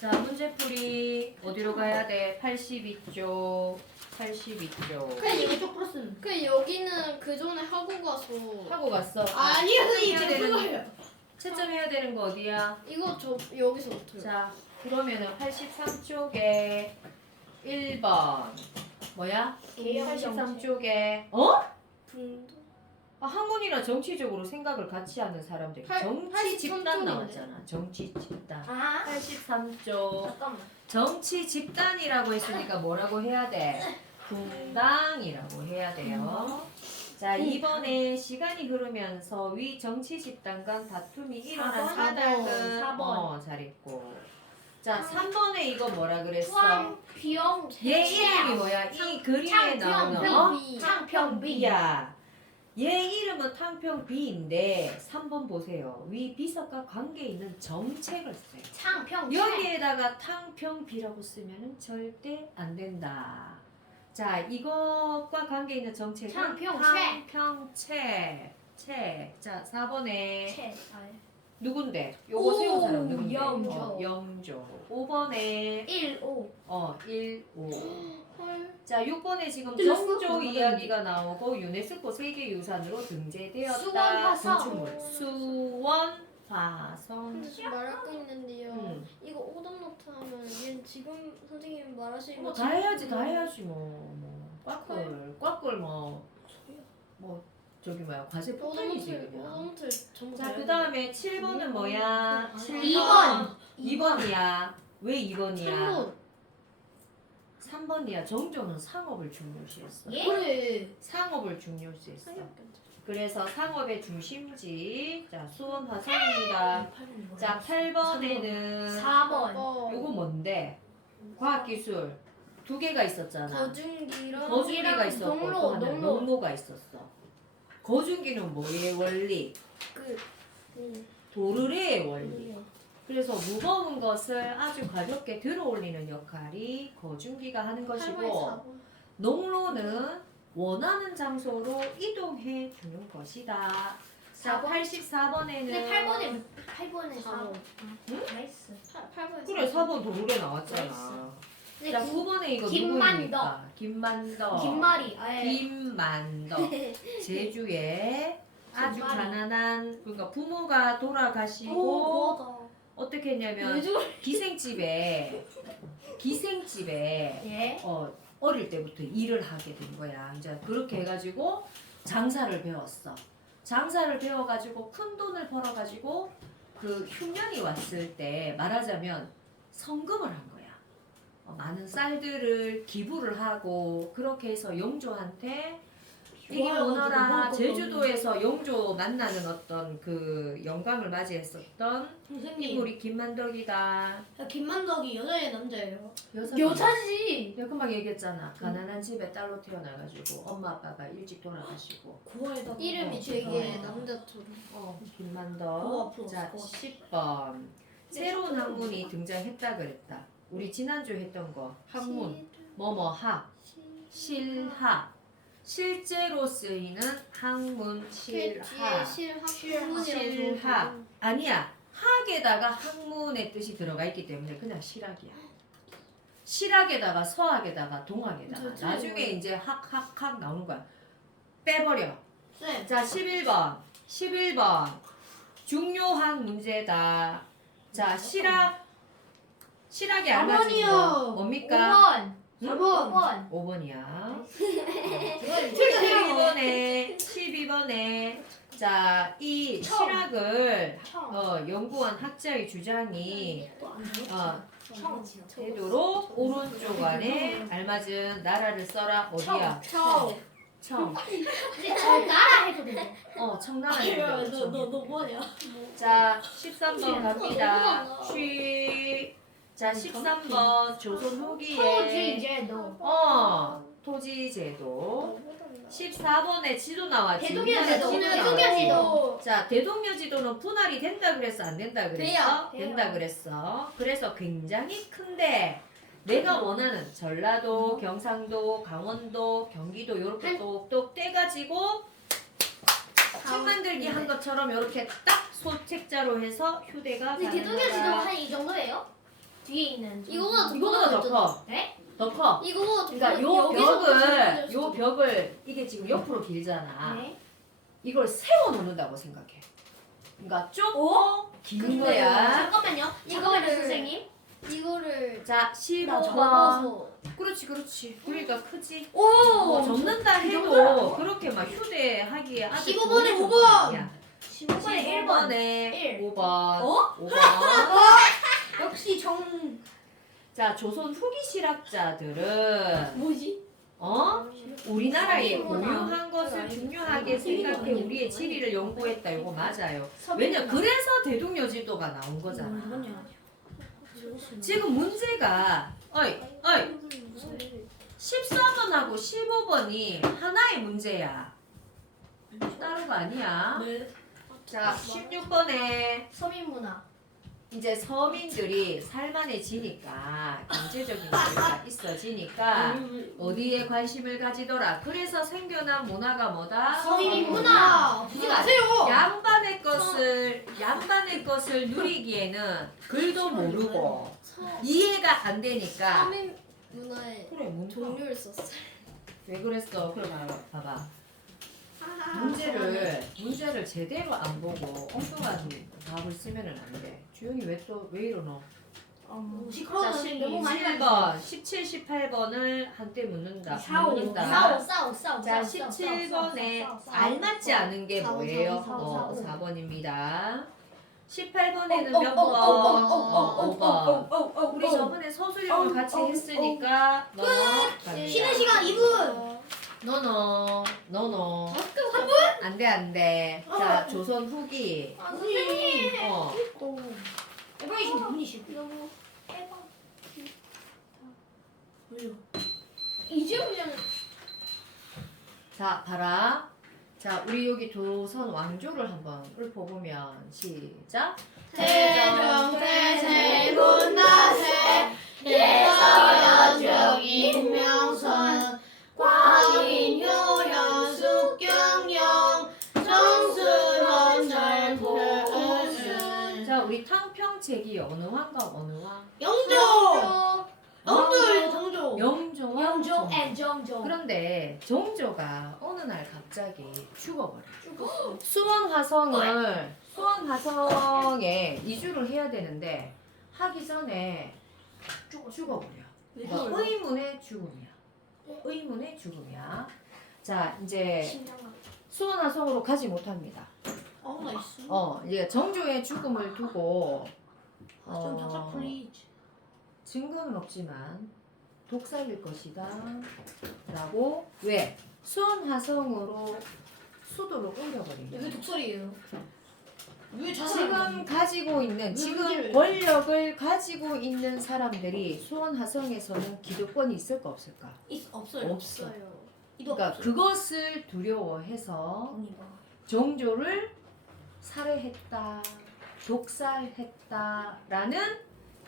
자, 문제풀이 어디로 가야 돼? 82쪽. 82쪽. 그냥 이거 쪽 플러스. 그 여기는 그 전에 하고 가서 하고 갔어. 아니요, 선생님 해야 이제 되는 그거예요. 채점해야 되는 거 어디야? 이거 저 여기서부터요. 자, 그러면은 83쪽에 1번. 뭐야? 개혁 83쪽에 어? 분도 아, 학문이랑 정치적으로 생각을 같이 하는 사람들. 정치 집단 나왔잖아. 정치 집단. 아, 83쪽. 잠깐만. 정치 집단이라고 했으니까 뭐라고 해야 돼? 분당이라고 해야 돼요. 자, 이번에 시간이 흐르면서 위 정치 집단 간 다툼이 일어난 4번, 사당은 4번. 잘했고. 자, 3번에 이거 뭐라 그랬어? 비용 얘 이름이 뭐야? 이 그림에 나오는 탕평비야. 얘 이름은 탕평비인데 3번 보세요. 위 비석과 관계 있는 정책을 써요. 창평. 여기에다가 탕평비라고 쓰면 절대 안 된다. 자, 이것과 관계 있는 정책은 탕평채. 탕평채. 채. 자, 4번에 채. 누군데? 요거 오, 세운 사람 누군데? 영조. 영조. 5번에 1, 5. 1, 5. 헐. 자, 6번에 지금 틀렸어? 정조 이야기가 나오고 유네스코 세계유산으로 등재되었다. 수원, 화성. 건축물. 수원, 화성. 근데 말할 거 있는데요. 이거 오답노트 하면 얘 지금 선생님 말하시는 뭐 거 다 해야지, 다 해야지 뭐. 꽉꿀 뭐 저기 뭐야 과세 폭탄이지 그냥. 오답노트 전부 자, 다 그 다음에 7번은 뭐야? 2번. 2번이야. 왜 2번이야? 3번. 3번이야. 정조는 상업을 중요시했어. 예? 그래. 상업을 중요시했어. 그래서 상업의 중심지. 자, 수원 화성입니다. 자, 8번에는 4번. 요거 뭔데? 과학기술 두 개가 있었잖아. 거중기랑 거중기가 있었고 농로, 또 하나는 농로. 농로가 있었어. 거중기는 뭐의 원리? 그 도르래의 원리. 그래서 무거운 것을 아주 가볍게 들어올리는 역할이 거중기가 하는 것이고 농로는 원하는 장소로 이동해 주는 것이다. 자, 84번에는 근데 8번에 4번. 응? 나이스. 8번. 그래 4번 도르래 나왔잖아. 자, 9번에 이거 누구입니까? 김만덕. 김말이. 김만덕. 제주에 아주 김만덕. 가난한 그러니까 부모가 돌아가시고 오, 어떻게 했냐면 기생집에 예. 어릴 때부터 일을 하게 된 거야. 이제 그렇게 해가지고 장사를 배웠어. 장사를 배워가지고 큰 돈을 벌어가지고 그 흉년이 왔을 때 말하자면 성금을 한 거야. 많은 쌀들을 기부를 하고 그렇게 해서 영조한테 이게 오너라 제주도에서 영조 만나는 어떤 그 영광을 맞이했었던 선생님. 인물이 김만덕이다. 김만덕이 여자예요, 남자예요? 여자지. 내가 금방 얘기했잖아. 가난한 집에 딸로 태어나가지고 엄마 아빠가 일찍 돌아가시고. 9월에다. 이름이 되게 남자처럼. 김만덕. 자, 10번. 새로운 학문이 등장했다 그랬다. 우리 지난주 했던 거 학문 뭐뭐학 실학 실제로 쓰이는 학문 실학 실학 아니야. 학에다가 학문의 뜻이 들어가 있기 때문에 그냥 실학이야. 실학에다가 서학에다가 동학에다가 나중에 이제 학학 나오는 거야. 빼버려. 네. 자, 11번 중요한 문제다. 자, 실학이 알맞은 거 뭡니까? 4번. 5번이야. 4번. 12번에 자, 이 청. 실학을 연구한 학자의 주장이 되도록 오른쪽 안에 알맞은 나라를 써라. 어디야? 청. 근데 저 나라 해도 돼. 청나라 해도 돼. 너 뭐냐? 자, 13번 갑니다. 자, 13번 조선 후기에 토지제도. 14번에 지도 나와. 대동여 지도 제도. 나와. 대동여 제도. 자, 대동여 지도는 분할이 된다 그랬어, 안 된다 그랬어? 돼요. 된다 그랬어. 그래서 굉장히 큰데 내가 원하는 전라도, 경상도, 강원도, 경기도 요렇게 똑똑 떼가지고 책 만들기 한 것처럼 요렇게 딱 소책자로 해서 효대가 근데 대통령 지도 가능하다. 한 이 정도예요? 뒤에 있는 이거보다 이거보다 더 커. 네? 더 커. 이거보다 그러니까 요 벽을 이게 지금 옆으로 길잖아. 네. 이걸 세워 놓는다고 생각해. 그러니까 좁고 긴 근데요. 거야. 잠깐만요. 잠깐만요, 선생님. 이거를 자, 15번. 접어서 그렇지. 그러니까 크지. 오! 뭐 접는다 해도 그렇게 막 휴대하기에 아주 15번에 좋은 5번. 아니야. 15번에 1번. 15번에 1. 5번. 어? 5번. 역시 정 자, 조선 후기 실학자들은 뭐지? 우리나라에 서민문화. 고유한 것을 중요하게 생각해 서민문화. 우리의 지리를 연구했다. 이거 맞아요. 서민문화. 왜냐? 그래서 대동여지도가 나온 거잖아. 지금 문제가 어이 14번하고 15번이 하나의 문제야. 다른 거 아니야. 네. 자, 16번에 서민문화. 이제 서민들이 살만해지니까 경제적인 여유가 있어지니까 어디에 관심을 가지더라. 그래서 생겨난 문화가 뭐다? 서민문화. 보지 마세요. 양반의 것을 누리기에는 글도 모르고 이해가 안 되니까. 서민 문화의 그래, 뭔가. 종류를 썼어요. 왜 그랬어? 그래 봐봐. 문제를 제대로 안 보고 엉뚱한 답을 쓰면은 안 돼. 주영이 왜 이러노? 시끄러워. 자, 선생님. 너무 많이 17번, 17, 18번을 한때 묻는다. 싸워. 묻는다. 싸워. 자, 17번에 알맞지 않은 게 싸워, 뭐예요? 싸워. 4번입니다. 18번에는 몇 번? 5번. 우리 저번에 서술형을 같이 했으니까 넘어갑니다. 쉬는 시간 2분. 노노. 안 돼. 자, 조선 후기. 선생님. 어. 지금 분이시고. 너무 이제 그냥 자, 봐라. 자, 우리 여기 조선 왕조를 한번 읊어보면 시작. 태종 태세군다세 대서여정 임명선 광인효연 숙경영 정수원 절포은 자, 우리 탕평책이 어느 왕과 어느 왕? 영조 정조 영조와 영조 정조. 앤 정조 그런데 정조가 어느 날 갑자기 죽어버려. 죽었어. 수원화성에 이주를 해야 되는데 하기 전에 죽어버려. 그러니까 의문의 죽음이야. 자, 이제 수원화성으로 가지 못합니다. 나이스. 이제 정조의 죽음을 두고 좀 답답플리즈. 증거는 없지만 독살일 것이다 라고. 왜? 수원화성으로 수도를 옮겨버립니다. 왜 독설이에요? 왜 지금 가지고 있는 지금 문제를- 권력을 가지고 있는 사람들이 수원화성에서는 기득권이 있을까 없을까? 없어요. 없어. 이도 그러니까 없어요. 그것을 두려워해서 언니가. 정조를 살해했다, 독살했다라는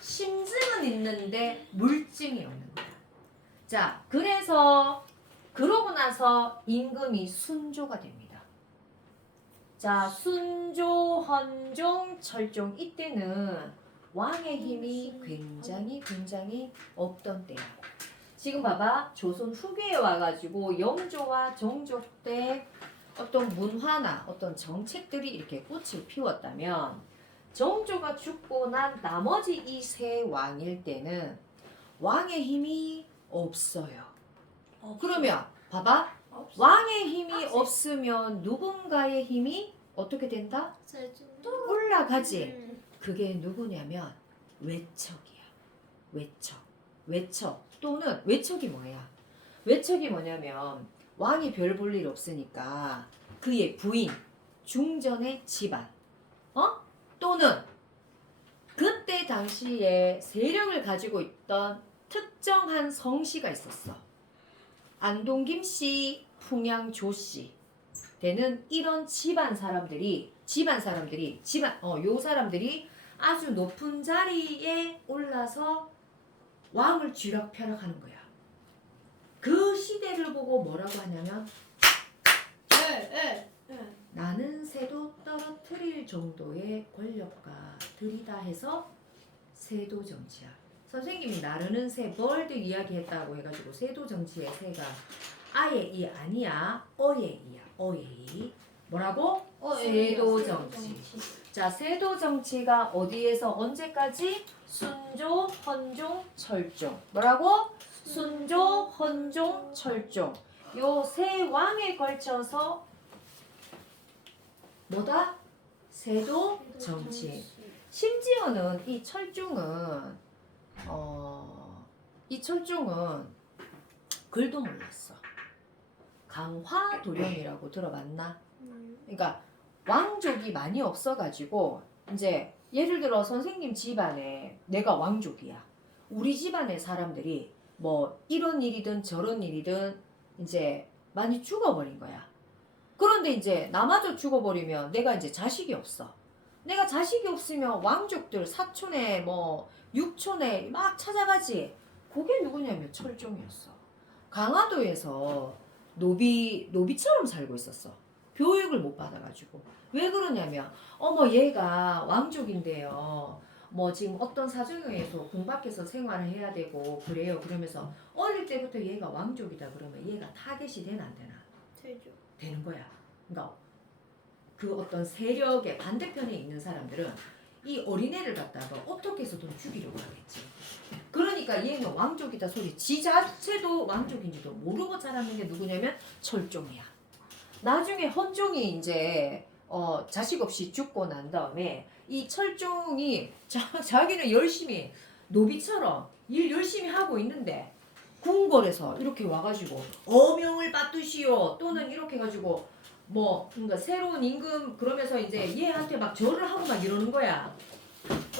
심증은 있는데 물증이 없는 거야. 자, 그래서 그러고 나서 임금이 순조가 됩니다. 자, 순조, 헌종, 철종 이때는 왕의 힘이 굉장히 없던 때야. 지금 봐봐. 조선 후기에 와가지고 영조와 정조 때 어떤 문화나 어떤 정책들이 이렇게 꽃을 피웠다면 정조가 죽고 난 나머지 이 세 왕일 때는 왕의 힘이 없어요. 그러면 봐봐. 왕의 힘이 없으면 누군가의 힘이 어떻게 된다? 올라가지. 그게 누구냐면 외척이야. 외척 또는 외척이 뭐야? 외척이 뭐냐면 왕이 별 볼 일 없으니까 그의 부인, 중전의 집안, 또는 그때 당시에 세력을 가지고 있던 특정한 성씨가 있었어. 안동김 씨, 풍양 조 씨 되는 이런 집안 사람들이 요 사람들이 아주 높은 자리에 올라서 왕을 쥐락펴락하는 거야. 그 시대를 보고 뭐라고 하냐면 나는 새도 떨어뜨릴 정도의 권력가 들이다 해서 세도 정치야. 선생님이 나르는 새 벌드 이야기했다고 해가지고 세도 정치의 새가 아예 이 아니야. 어의 이야. 어의 이. 뭐라고? 세도 정치. 자, 세도 정치가 어디에서 언제까지? 순조, 헌종, 철종. 뭐라고? 순조, 헌종, 철종. 요 세 왕에 걸쳐서 뭐다? 세도 정치. 심지어는 이 철종은 글도 몰랐어. 강화도령이라고 들어봤나? 그러니까 왕족이 많이 없어가지고 이제 예를 들어 선생님 집안에 내가 왕족이야. 우리 집안의 사람들이 뭐 이런 일이든 저런 일이든 이제 많이 죽어버린 거야. 그런데 이제 나마저 죽어버리면 내가 이제 자식이 없어. 내가 자식이 없으면 왕족들 사촌에 뭐 육촌에 막 찾아가지. 그게 누구냐면 철종이었어. 강화도에서 노비처럼 살고 있었어. 교육을 못 받아가지고. 왜 그러냐면 어머 얘가 왕족인데요. 뭐 지금 어떤 사정에 의해서 궁 밖에서 생활을 해야 되고 그래요. 그러면서 어릴 때부터 얘가 왕족이다 그러면 얘가 타겟이 되나 안 되나? 되죠. 되는 거야. 그러니까 그 어떤 세력의 반대편에 있는 사람들은 이 어린애를 갖다가 어떻게 해서든 죽이려고 하겠지. 그러니까 얘는 왕족이다 소리 지 자체도 왕족인지도 모르고 자라는 게 누구냐면 철종이야. 나중에 헌종이 이제 자식 없이 죽고 난 다음에 이 철종이 자기는 열심히 노비처럼 일 열심히 하고 있는데 궁궐에서 이렇게 와가지고 어명을 받으시오 또는 이렇게 해가지고 뭐 그러니까 새로운 임금 그러면서 이제 얘한테 막 절을 하고 막 이러는 거야.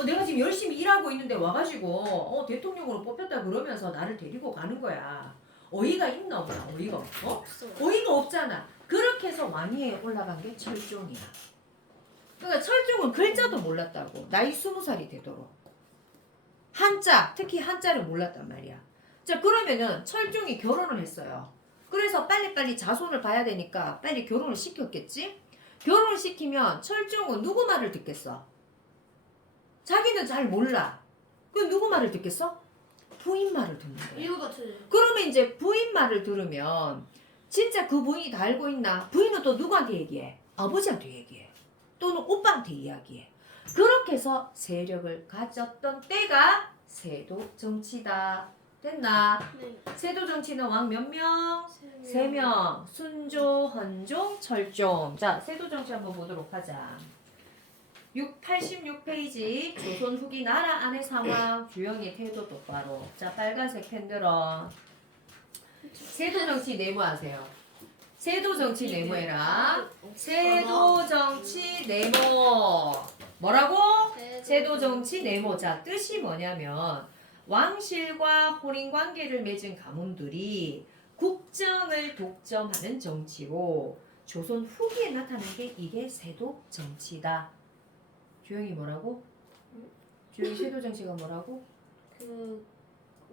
내가 지금 열심히 일하고 있는데 와가지고 대통령으로 뽑혔다 그러면서 나를 데리고 가는 거야. 어이가 있나 없나? 어이가 없어? 없어요. 어이가 없잖아. 그렇게 해서 왕위에 올라간 게 철종이야. 그러니까 철종은 글자도 몰랐다고. 나이 20살이 되도록. 한자, 특히 한자를 몰랐단 말이야. 자, 그러면은 철종이 결혼을 했어요. 그래서 빨리빨리 자손을 봐야 되니까 빨리 결혼을 시켰겠지? 결혼을 시키면 철종은 누구 말을 듣겠어? 자기는 잘 몰라. 그 누구 말을 듣겠어? 부인 말을 듣는 거야. 이유가 틀려. 그러면 이제 부인 말을 들으면 진짜 그 부인이 다 알고 있나? 부인은 또 누구한테 얘기해? 아버지한테 얘기해. 또는 오빠한테 이야기해. 그렇게 해서 세력을 가졌던 때가 세도 정치다. 됐나? 네. 세도 정치는 왕 몇 명? 세 3명. 순조, 헌종, 철종. 자, 세도 정치 한번 보도록 하자. 86페이지 조선 후기 나라 안의 상황 주영이 태도 똑바로. 자, 빨간색 펜 들어. 세도 정치 네모하세요. 세도 정치 네모해라. 세도 정치 네모. 뭐라고? 세도 정치 네모. 자, 뜻이 뭐냐면 왕실과 혼인 관계를 맺은 가문들이 국정을 독점하는 정치로 조선 후기에 나타난 게 이게 세도 정치다. 주영이 뭐라고? 주영이 세도 정치가 뭐라고? 그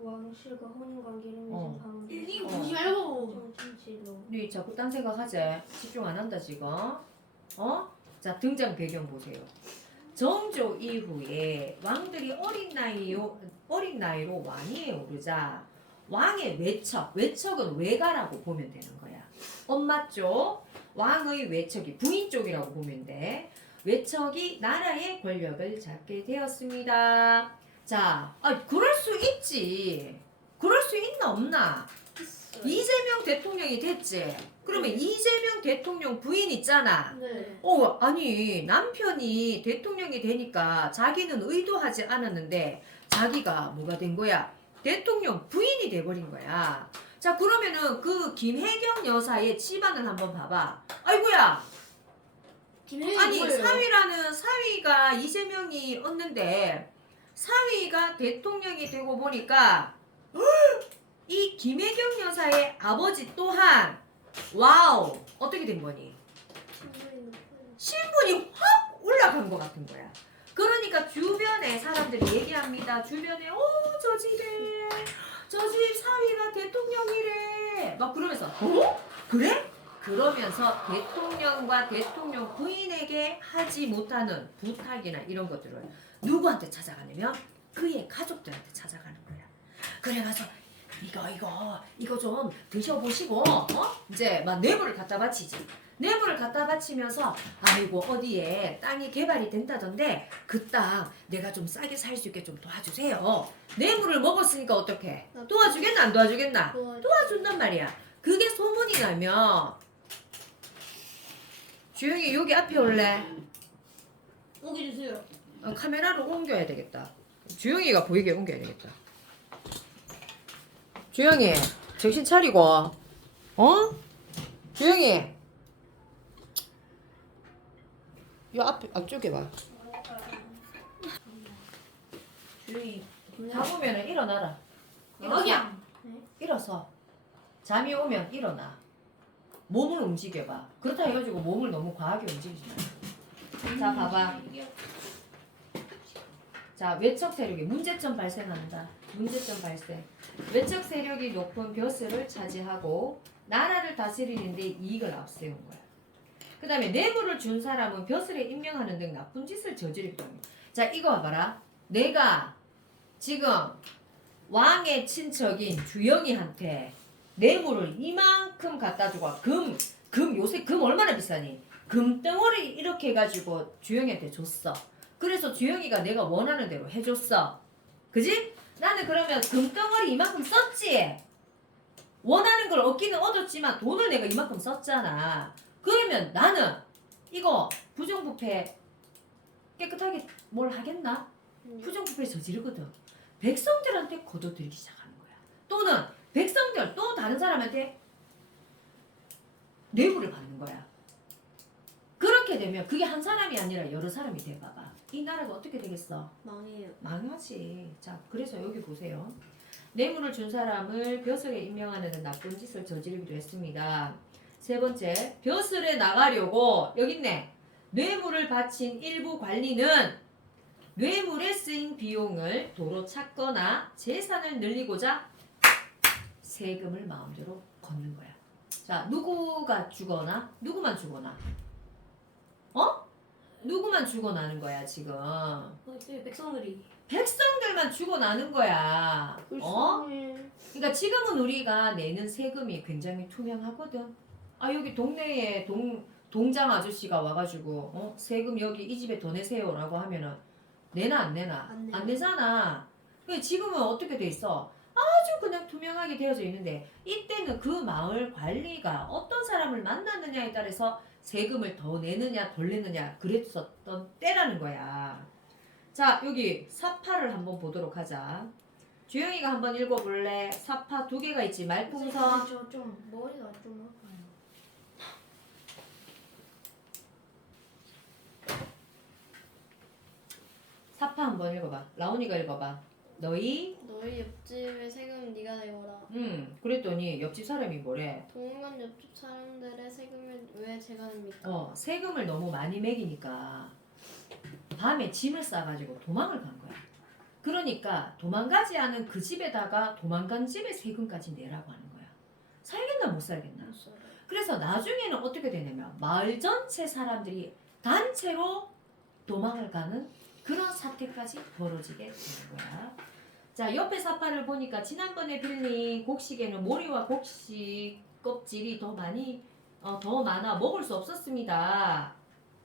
왕실과 혼인 관계를 맺은 어. 가문들. 이거 보지 말고. 정치로. 우리 자꾸 딴 생각하지? 집중 안 한다 지금. 자, 등장 배경 보세요. 정조 이후에 왕들이 어린 나이로 왕위에 오르자 왕의 외척은 외가라고 보면 되는 거야. 엄마 쪽 왕의 외척이 부인 쪽이라고 보면 돼. 외척이 나라의 권력을 잡게 되었습니다. 자, 그럴 수 있지. 그럴 수 있나 없나? 있어요. 이재명 대통령이 됐지. 그러면 이재명 대통령 부인 있잖아. 네. 아니 남편이 대통령이 되니까 자기는 의도하지 않았는데 자기가 뭐가 된 거야? 대통령 부인이 돼버린 거야. 자, 그러면은 그 김혜경 여사의 집안을 한번 봐봐. 아이고야. 아니 사위가 이재명이 얻는데 사위가 대통령이 되고 보니까 이 김혜경 여사의 아버지 또한 와우 어떻게 된 거니? 신분이 확 올라간 것 같은 거야. 그러니까 주변에 사람들이 얘기합니다. 주변에 저 집에 저 집 사위가 대통령이래 막 그러면서 그래? 그러면서 대통령과 대통령 부인에게 하지 못하는 부탁이나 이런 것들을 누구한테 찾아가냐면 그의 가족들한테 찾아가는 거야. 그래가서 이거 좀 드셔보시고 이제 막 뇌물을 갖다 바치지. 뇌물을 갖다 바치면서 아이고 어디에 땅이 개발이 된다던데 그 땅 내가 좀 싸게 살 수 있게 좀 도와주세요. 뇌물을 먹었으니까 어떡해? 도와주겠나 안 도와주겠나? 도와준단 말이야. 그게 소문이 나면 주영이 여기 앞에 올래? 옮겨주세요. 카메라로 옮겨야 되겠다. 주영이가 보이게 옮겨야 되겠다. 주영이 정신 차리고 주영이 요 앞쪽에 봐. 주영이 잡으면 일어나라. 여기야. 일어서 잠이 오면 일어나. 몸을 움직여봐. 그렇다 해가지고 몸을 너무 과하게 움직이지 마. 자 봐봐. 자 외척 세력이 문제점 발생한다. 문제점 발생. 외척 세력이 높은 벼슬을 차지하고 나라를 다스리는데 이익을 앞세운 거야. 그 다음에 뇌물을 준 사람은 벼슬에 임명하는 등 나쁜 짓을 저지를 겁니다. 자 이거 봐봐라. 내가 지금 왕의 친척인 주영이한테 뇌물을 이만큼 갖다 주고 금 요새 금 얼마나 비싸니? 금덩어리 이렇게 해가지고 주영이한테 줬어. 그래서 주영이가 내가 원하는 대로 해줬어. 그지? 나는 그러면 금덩어리 이만큼 썼지? 원하는 걸 얻기는 얻었지만 돈을 내가 이만큼 썼잖아. 그러면 나는 이거 부정부패 깨끗하게 뭘 하겠나? 부정부패 저지르거든. 백성들한테 거둬들이기 시작하는 거야. 또는 백성들 또 다른 사람한테 뇌물을 받는 거야. 그렇게 되면 그게 한 사람이 아니라 여러 사람이 돼봐봐. 이 나라가 어떻게 되겠어? 망해요. 망하지. 자, 그래서 여기 보세요. 뇌물을 준 사람을 벼슬에 임명하는 나쁜 짓을 저지르기도 했습니다. 세 번째, 벼슬에 나가려고 여기 있네. 뇌물을 바친 일부 관리는 뇌물에 쓰인 비용을 도로 찾거나 재산을 늘리고자 세금을 마음대로 걷는 거야. 자, 누구가 죽어나? 누구만 죽어나? 누구만 죽어나는 거야 지금? 백성들이. 백성들만 죽어나는 거야. 그러니까 지금은 우리가 내는 세금이 굉장히 투명하거든. 아 여기 동네에 동장 아저씨가 와가지고 세금 여기 이 집에 더 내세요라고 하면은 내나 안 내나? 안 내요. 안 내잖아. 근데 지금은 어떻게 돼 있어? 아주 그냥 투명하게 되어져 있는데 이때는 그 마을 관리가 어떤 사람을 만났느냐에 따라서 세금을 더 내느냐 덜 내느냐 그랬었던 때라는 거야. 자 여기 사파를 한번 보도록 하자. 주영이가 한번 읽어볼래? 사파 두 개가 있지. 말풍선. 저좀 머리가 좀 아파요. 사파 한번 읽어봐. 라온이가 읽어봐. 너희 너희 옆집의 세금 네가 내거라. 그랬더니 옆집 사람이 뭐래? 동간 옆집 사람들의 세금을 왜 제가 냅니까? 세금을 너무 많이 매기니까 밤에 짐을 싸가지고 도망을 간 거야. 그러니까 도망가지 않은 그 집에다가 도망간 집의 세금까지 내라고 하는 거야. 살겠나 못 살겠나? 못 살아요. 그래서 나중에는 어떻게 되냐면 마을 전체 사람들이 단체로 도망을 가는 그런 사태까지 벌어지게 되는 거야. 자 옆에 사파를 보니까 지난번에 빌린 곡식에는 모리와 곡식 껍질이 더 많아 먹을 수 없었습니다.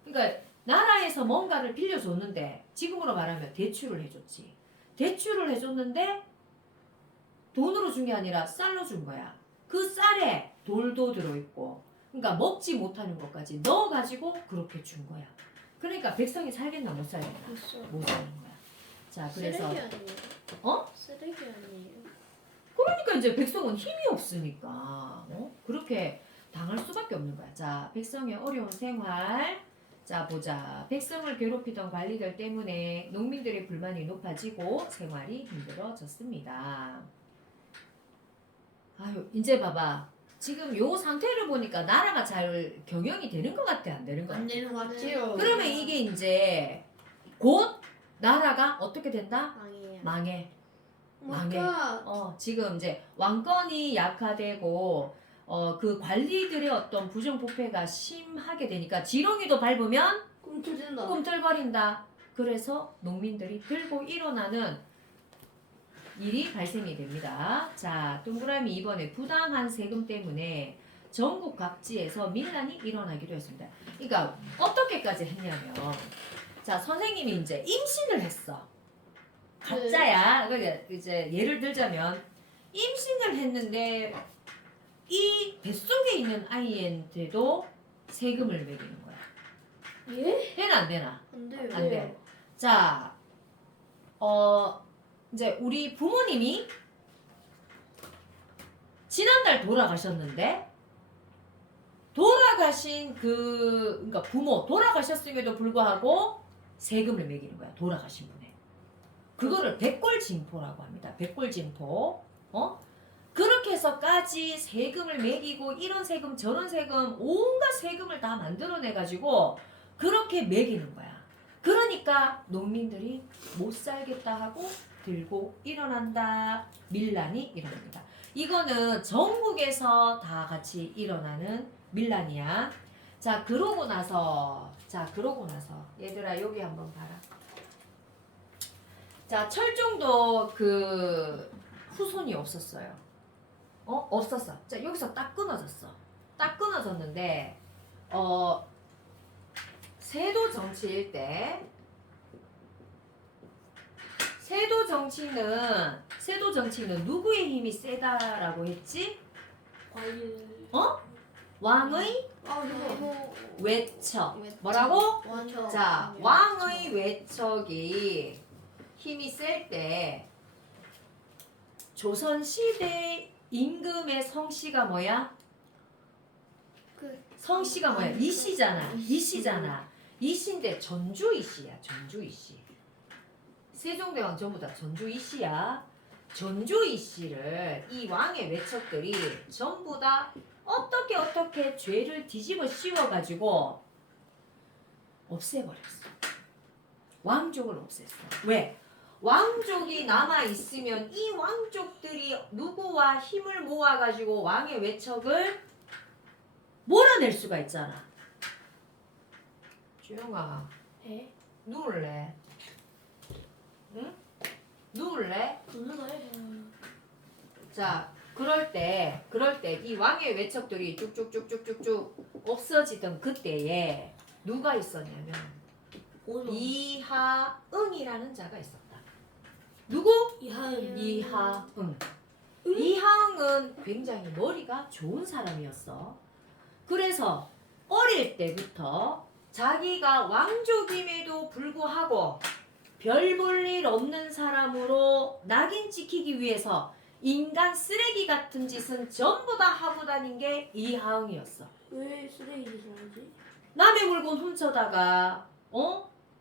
그러니까 나라에서 뭔가를 빌려줬는데 지금으로 말하면 대출을 해줬지. 대출을 해줬는데 돈으로 준 게 아니라 쌀로 준 거야. 그 쌀에 돌도 들어있고 그러니까 먹지 못하는 것까지 넣어가지고 그렇게 준 거야. 그러니까 백성이 살겠나 못 살겠나? 못 살아요. 못 사는 거야. 자 그래서 쓰레기 아니에요? 쓰레기 아니에요? 그러니까 이제 백성은 힘이 없으니까 그렇게 당할 수밖에 없는 거야. 자 백성의 어려운 생활. 자 보자. 백성을 괴롭히던 관리들 때문에 농민들의 불만이 높아지고 생활이 힘들어졌습니다. 아유 이제 봐봐. 지금 요 상태를 보니까 나라가 잘 경영이 되는 것 같아 안 되는 것 같아? 안 되는 것 같지요. 그러면 이게 이제 곧 나라가 어떻게 된다? 망해요. 망해. 망해. 뭔가 지금 이제 왕권이 약화되고 그 관리들의 어떤 부정부패가 심하게 되니까 지렁이도 밟으면 꿈틀댄다. 꿈틀거린다. 그래서 농민들이 들고 일어나는 일이 발생이 됩니다. 자, 동그라미 2번에 부당한 세금 때문에 전국 각지에서 밀란이 일어나기도 했습니다. 그러니까 어떻게까지 했냐면, 자, 선생님이 이제 임신을 했어. 가짜야. 그러니까 이제 예를 들자면 임신을 했는데 이 뱃속에 있는 아이한테도 세금을 매기는 거야. 예? 되나 안 되나? 안 돼요. 안 돼. 자, 이제 우리 부모님이 지난달 돌아가셨는데 돌아가신 그러니까 부모 돌아가셨음에도 불구하고 세금을 매기는 거야. 돌아가신 분에. 그거를 백골징포라고 합니다. 백골징포. 그렇게 해서까지 세금을 매기고 이런 세금 저런 세금 온갖 세금을 다 만들어내 가지고 그렇게 매기는 거야. 그러니까 농민들이 못 살겠다 하고 들고 일어난다. 밀란이 일어납니다. 이거는 전국에서 다 같이 일어나는 밀란이야. 자, 그러고 나서 얘들아 여기 한번 봐라. 자, 철종도 그 후손이 없었어요. 없었어. 자, 여기서 딱 끊어졌어. 딱 끊어졌는데 세도 정치일 때 세도 정치는 누구의 힘이 세다라고 했지? 과일. 왕의 아, 그거. 이거 외척. 외척. 뭐라고? 완전. 자, 왕의 외척이 힘이 셀 때 조선 시대 임금의 성씨가 뭐야? 그 성씨가 뭐야? 이씨잖아. 이씨잖아. 이씨인데 전주 이씨야. 전주 이씨. 세종대왕 전부 다 전주 이씨야. 전주 이씨를 이 왕의 외척들이 전부 다 어떻게 죄를 뒤집어 씌워가지고 없애버렸어. 왕족을 없앴어. 왜? 왕족이 남아있으면 이 왕족들이 누구와 힘을 모아가지고 왕의 외척을 몰아낼 수가 있잖아. 주영아, 에? 누울래? 응? 누울래? 그거에. 자, 그럴 때 이 왕의 외척들이 쭉쭉쭉쭉쭉쭉 없어지던 그때에 누가 있었냐면 오늘. 이하응이라는 자가 있었다. 누구? 이하연. 이하응. 이하응은 굉장히 머리가 좋은 사람이었어. 그래서 어릴 때부터 자기가 왕족임에도 불구하고 별 볼 일 없는 사람으로 낙인 찍히기 위해서 인간 쓰레기 같은 짓은 전부 다 하고 다닌 게 이하응이었어. 왜 쓰레기 짓을 하지? 남의 물건 훔쳐다가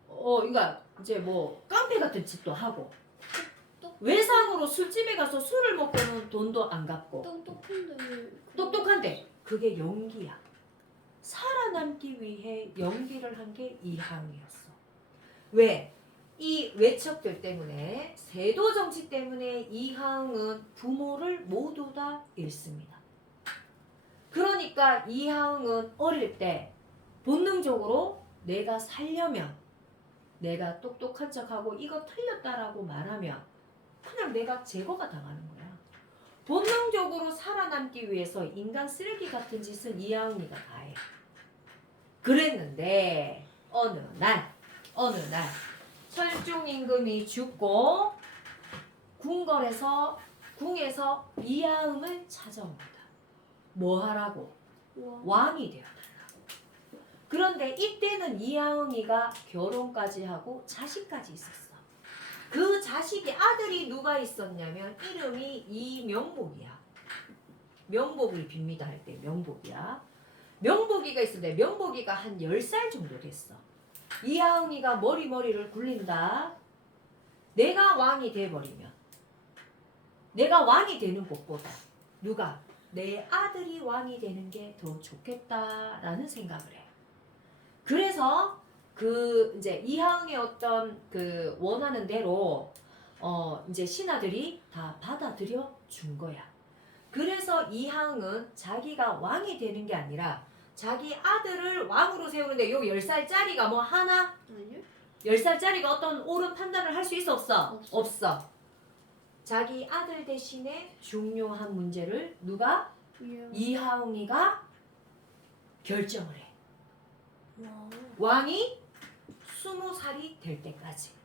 그러니까 이제 뭐 깡패 같은 짓도 하고 외상으로 술집에 가서 술을 먹고는 돈도 안 갚고 똑똑한데 왜 똑똑한데 그게 연기야. 살아남기 위해 연기를 한 게 이하응이었어. 왜? 이 외척들 때문에 세도 정치 때문에 이하응은 부모를 모두 다 잃습니다. 그러니까 이하응은 어릴 때 본능적으로 내가 살려면 내가 똑똑한 척하고 이거 틀렸다라고 말하면 그냥 내가 제거가 당하는 거야. 본능적으로 살아남기 위해서 인간 쓰레기 같은 짓은 이하응이가 다 해. 그랬는데 어느 날 철종 임금이 죽고 궁에서 이하응을 찾아옵니다. 뭐 하라고? 왕이 되어달라고. 그런데 이때는 이하응이가 결혼까지 하고 자식까지 있었어. 그 자식의 아들이 누가 있었냐면 이름이 이명복이야. 명복을 빕니다 할 때 명복이야. 명복이가 있었는데 명복이가 한 10살 정도 됐어. 이하응이가 머리를 굴린다. 내가 왕이 돼버리면 내가 왕이 되는 것보다 누가? 내 아들이 왕이 되는 게 더 좋겠다라는 생각을 해. 그래서 그 이제 이하응의 어떤 그 원하는 대로 이제 신하들이 다 받아들여 준 거야. 그래서 이항은 자기가 왕이 되는 게 아니라 자기 아들을 왕으로 세우는데 요 10살짜리가 뭐 하나? 아니요? 10살짜리가 어떤 옳은 판단을 할 수 있어 없어? 없어. 없어. 자기 아들 대신에 중요한 문제를 누가? 이하응이가 결정을 해. 와. 왕이 20살이 될 때까지.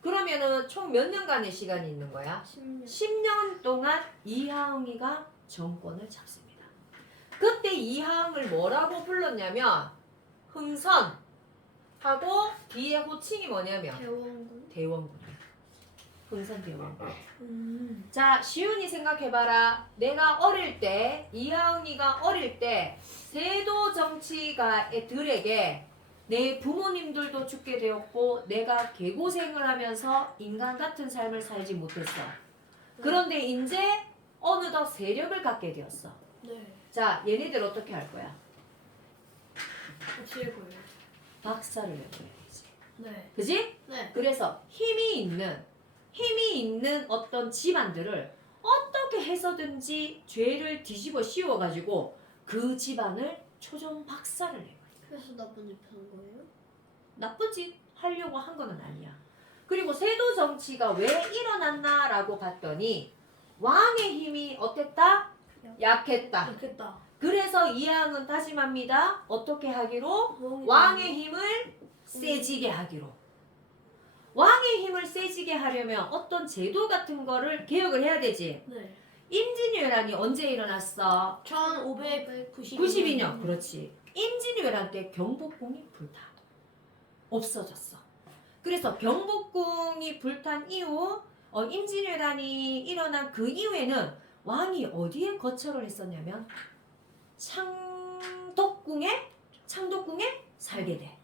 그러면은 총 몇 년간의 시간이 있는 거야? 10년. 10년 동안 이하응이가 정권을 잡습니다. 그때 이하응을 뭐라고 불렀냐면 흥선 하고 뒤에 호칭이 뭐냐면 대원군. 대원군. 흥선 대원군. 자. 자, 시윤이 생각해봐라. 내가 어릴 때, 이하응이가 어릴 때 세도 정치가들에게 내 부모님들도 죽게 되었고 내가 개고생을 하면서 인간 같은 삶을 살지 못했어. 그런데 이제 어느덧 세력을 갖게 되었어. 네. 자, 얘네들 어떻게 할 거야? 어찌할 거예요? 박살을 내버려야 되지. 네. 그지? 네. 그래서 힘이 있는 어떤 집안들을 어떻게 해서든지 죄를 뒤집어 씌워가지고 그 집안을 초종 박살을 내버려. 그래서 나쁜 짓 하는 거예요? 나쁜 짓 하려고 한 거는 아니야. 그리고 세도 정치가 왜 일어났나라고 봤더니 왕의 힘이 어땠다? 약했다. 좋겠다. 그래서 이항은 다짐합니다. 어떻게 하기로? 왕의 힘을 세지게 하기로. 왕의 힘을 세지게 하려면 어떤 제도 같은 거를 개혁을 해야 되지. 네. 임진왜란이 언제 일어났어? 1592년. 그렇지. 임진왜란 때 경복궁이 불타. 없어졌어. 그래서 경복궁이 불탄 이후 임진왜란이 일어난 그 이후에는 왕이 어디에 거처를 했었냐면 창덕궁에 살게 돼.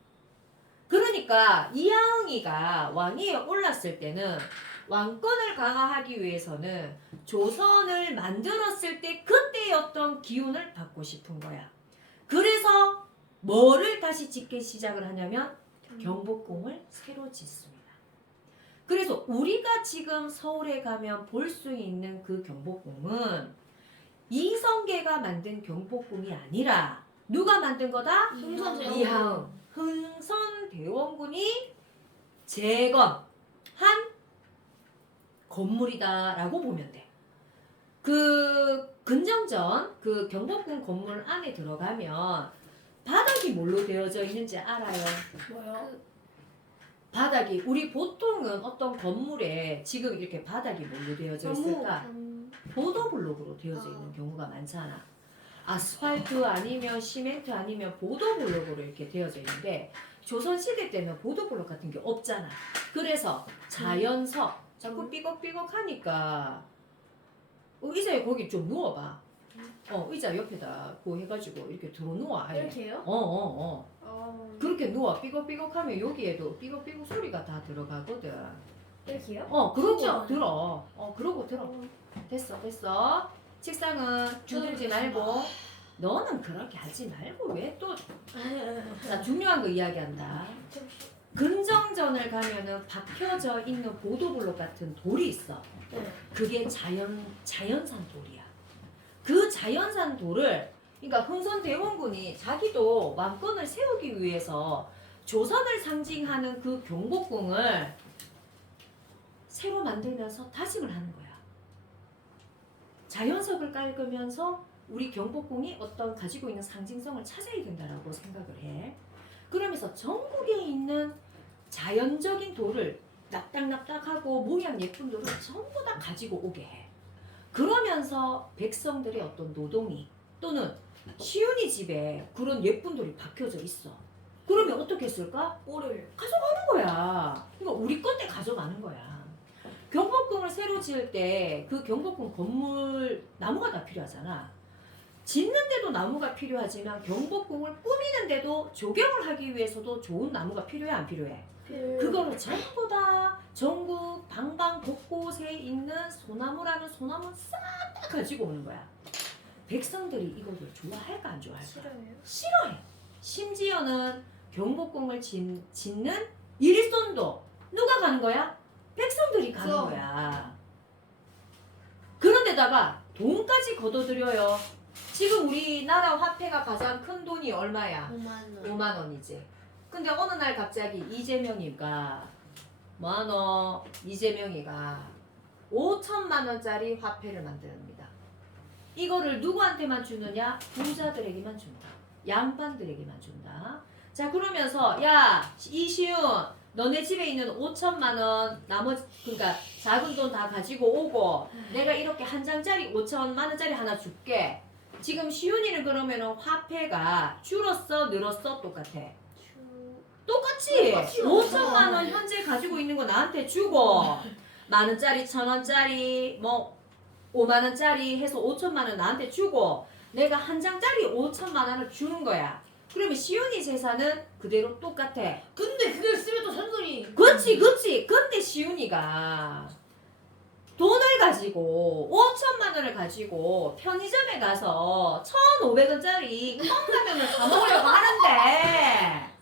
그러니까 이하응이가 왕위에 올랐을 때는 왕권을 강화하기 위해서는 조선을 만들었을 때 그때의 어떤 기운을 받고 싶은 거야. 그래서 뭐를 다시 짓기 시작을 하냐면 경복궁을 새로 짓습니다. 그래서 우리가 지금 서울에 가면 볼 수 있는 그 경복궁은 이성계가 만든 경복궁이 아니라 누가 만든 거다? 흥선대원군. 이하응. 흥선대원군이 재건한 건물이다라고 보면 돼. 그 근정전 그 경복궁 건물 안에 들어가면 바닥이 뭘로 되어져 있는지 알아요? 뭐요? 바닥이 우리 보통은 어떤 건물에 지금 이렇게 바닥이 뭘로 되어져 있을까? 보도블록으로 되어져 있는 경우가 많잖아. 아스팔트 아니면 시멘트 아니면 보도블록으로 이렇게 되어져 있는데 조선시대 때는 보도블록 같은 게 없잖아. 그래서 자연석 자꾸 삐걱삐걱 하니까 의자에 거기 좀 누워봐. 의자 옆에다 그거 해가지고 이렇게 들어 누워 아예. 이렇게요? 그렇게 누워 삐걱삐걱 하면 여기에도 삐걱삐걱 소리가 다 들어가거든. 이렇게요? 그러고 진짜? 들어. 그러고 들어. 됐어. 책상은 주들지 말고. 너는 그렇게 하지 말고 왜 또. 자, 중요한 거 이야기한다. 근정전을 가면은 박혀져 있는 보도블록 같은 돌이 있어. 네. 그게 자연산 돌이야. 그 자연산 돌을 그러니까 흥선대원군이 자기도 왕권을 세우기 위해서 조선을 상징하는 그 경복궁을 새로 만들면서 다짐을 하는 거야. 자연석을 깔으면서 우리 경복궁이 어떤 가지고 있는 상징성을 찾아야 된다라고 생각을 해. 그러면서 전국에 있는 자연적인 돌을 납작납작하고 모양 예쁜 돌을 전부 다 가지고 오게 해. 그러면서 백성들의 어떤 노동이 또는 시윤이 집에 그런 예쁜 돌이 박혀져 있어. 그러면 어떻게 했을까? 오를. 가져가는 거야. 그러니까 우리 건데 가져가는 거야. 경복궁을 새로 지을 때 그 경복궁 건물 나무가 다 필요하잖아. 짓는데도 나무가 필요하지만 경복궁을 꾸미는데도 조경을 하기 위해서도 좋은 나무가 필요해 안 필요해? 그거를 전부 다 전국 방방 곳곳에 있는 소나무라는 소나무 싹 다 가지고 오는 거야. 백성들이 이거를 좋아할까 안 좋아할까? 싫어요. 싫어해. 심지어는 경복궁을 짓는 일손도 누가 가는 거야? 백성들이 가는 그럼. 거야. 그런데다가 돈까지 걷어들여요. 지금 우리나라 화폐가 가장 큰 돈이 얼마야? 5만 원. 5만 원이지. 근데 어느 날 갑자기 이재명이가 뭐하노? 이재명이가 5천만 원짜리 화폐를 만듭니다. 이거를 누구한테만 주느냐? 부자들에게만 준다. 양반들에게만 준다. 자, 그러면서 야, 이시윤, 너네 집에 있는 5천만 원 나머지 그러니까 작은 돈 다 가지고 오고 내가 이렇게 한 장짜리 5천만 원짜리 하나 줄게. 지금 시윤이는 그러면은 화폐가 줄었어, 늘었어, 똑같아. 똑같지? 똑같지요. 5천만 원 현재 가지고 있는 거 나한테 주고 만 원짜리, 천 원짜리, 뭐 5만 원짜리 해서 5천만 원 나한테 주고 내가 한 장짜리 5천만 원을 주는 거야. 그러면 시윤이 재산은 그대로 똑같아. 근데 그걸 쓰면 또 산소리. 그렇지, 그렇지. 근데 시윤이가 돈을 가지고 5천만 원을 가지고 편의점에 가서 1,500원짜리 컵라면을 사 먹으려고 하는데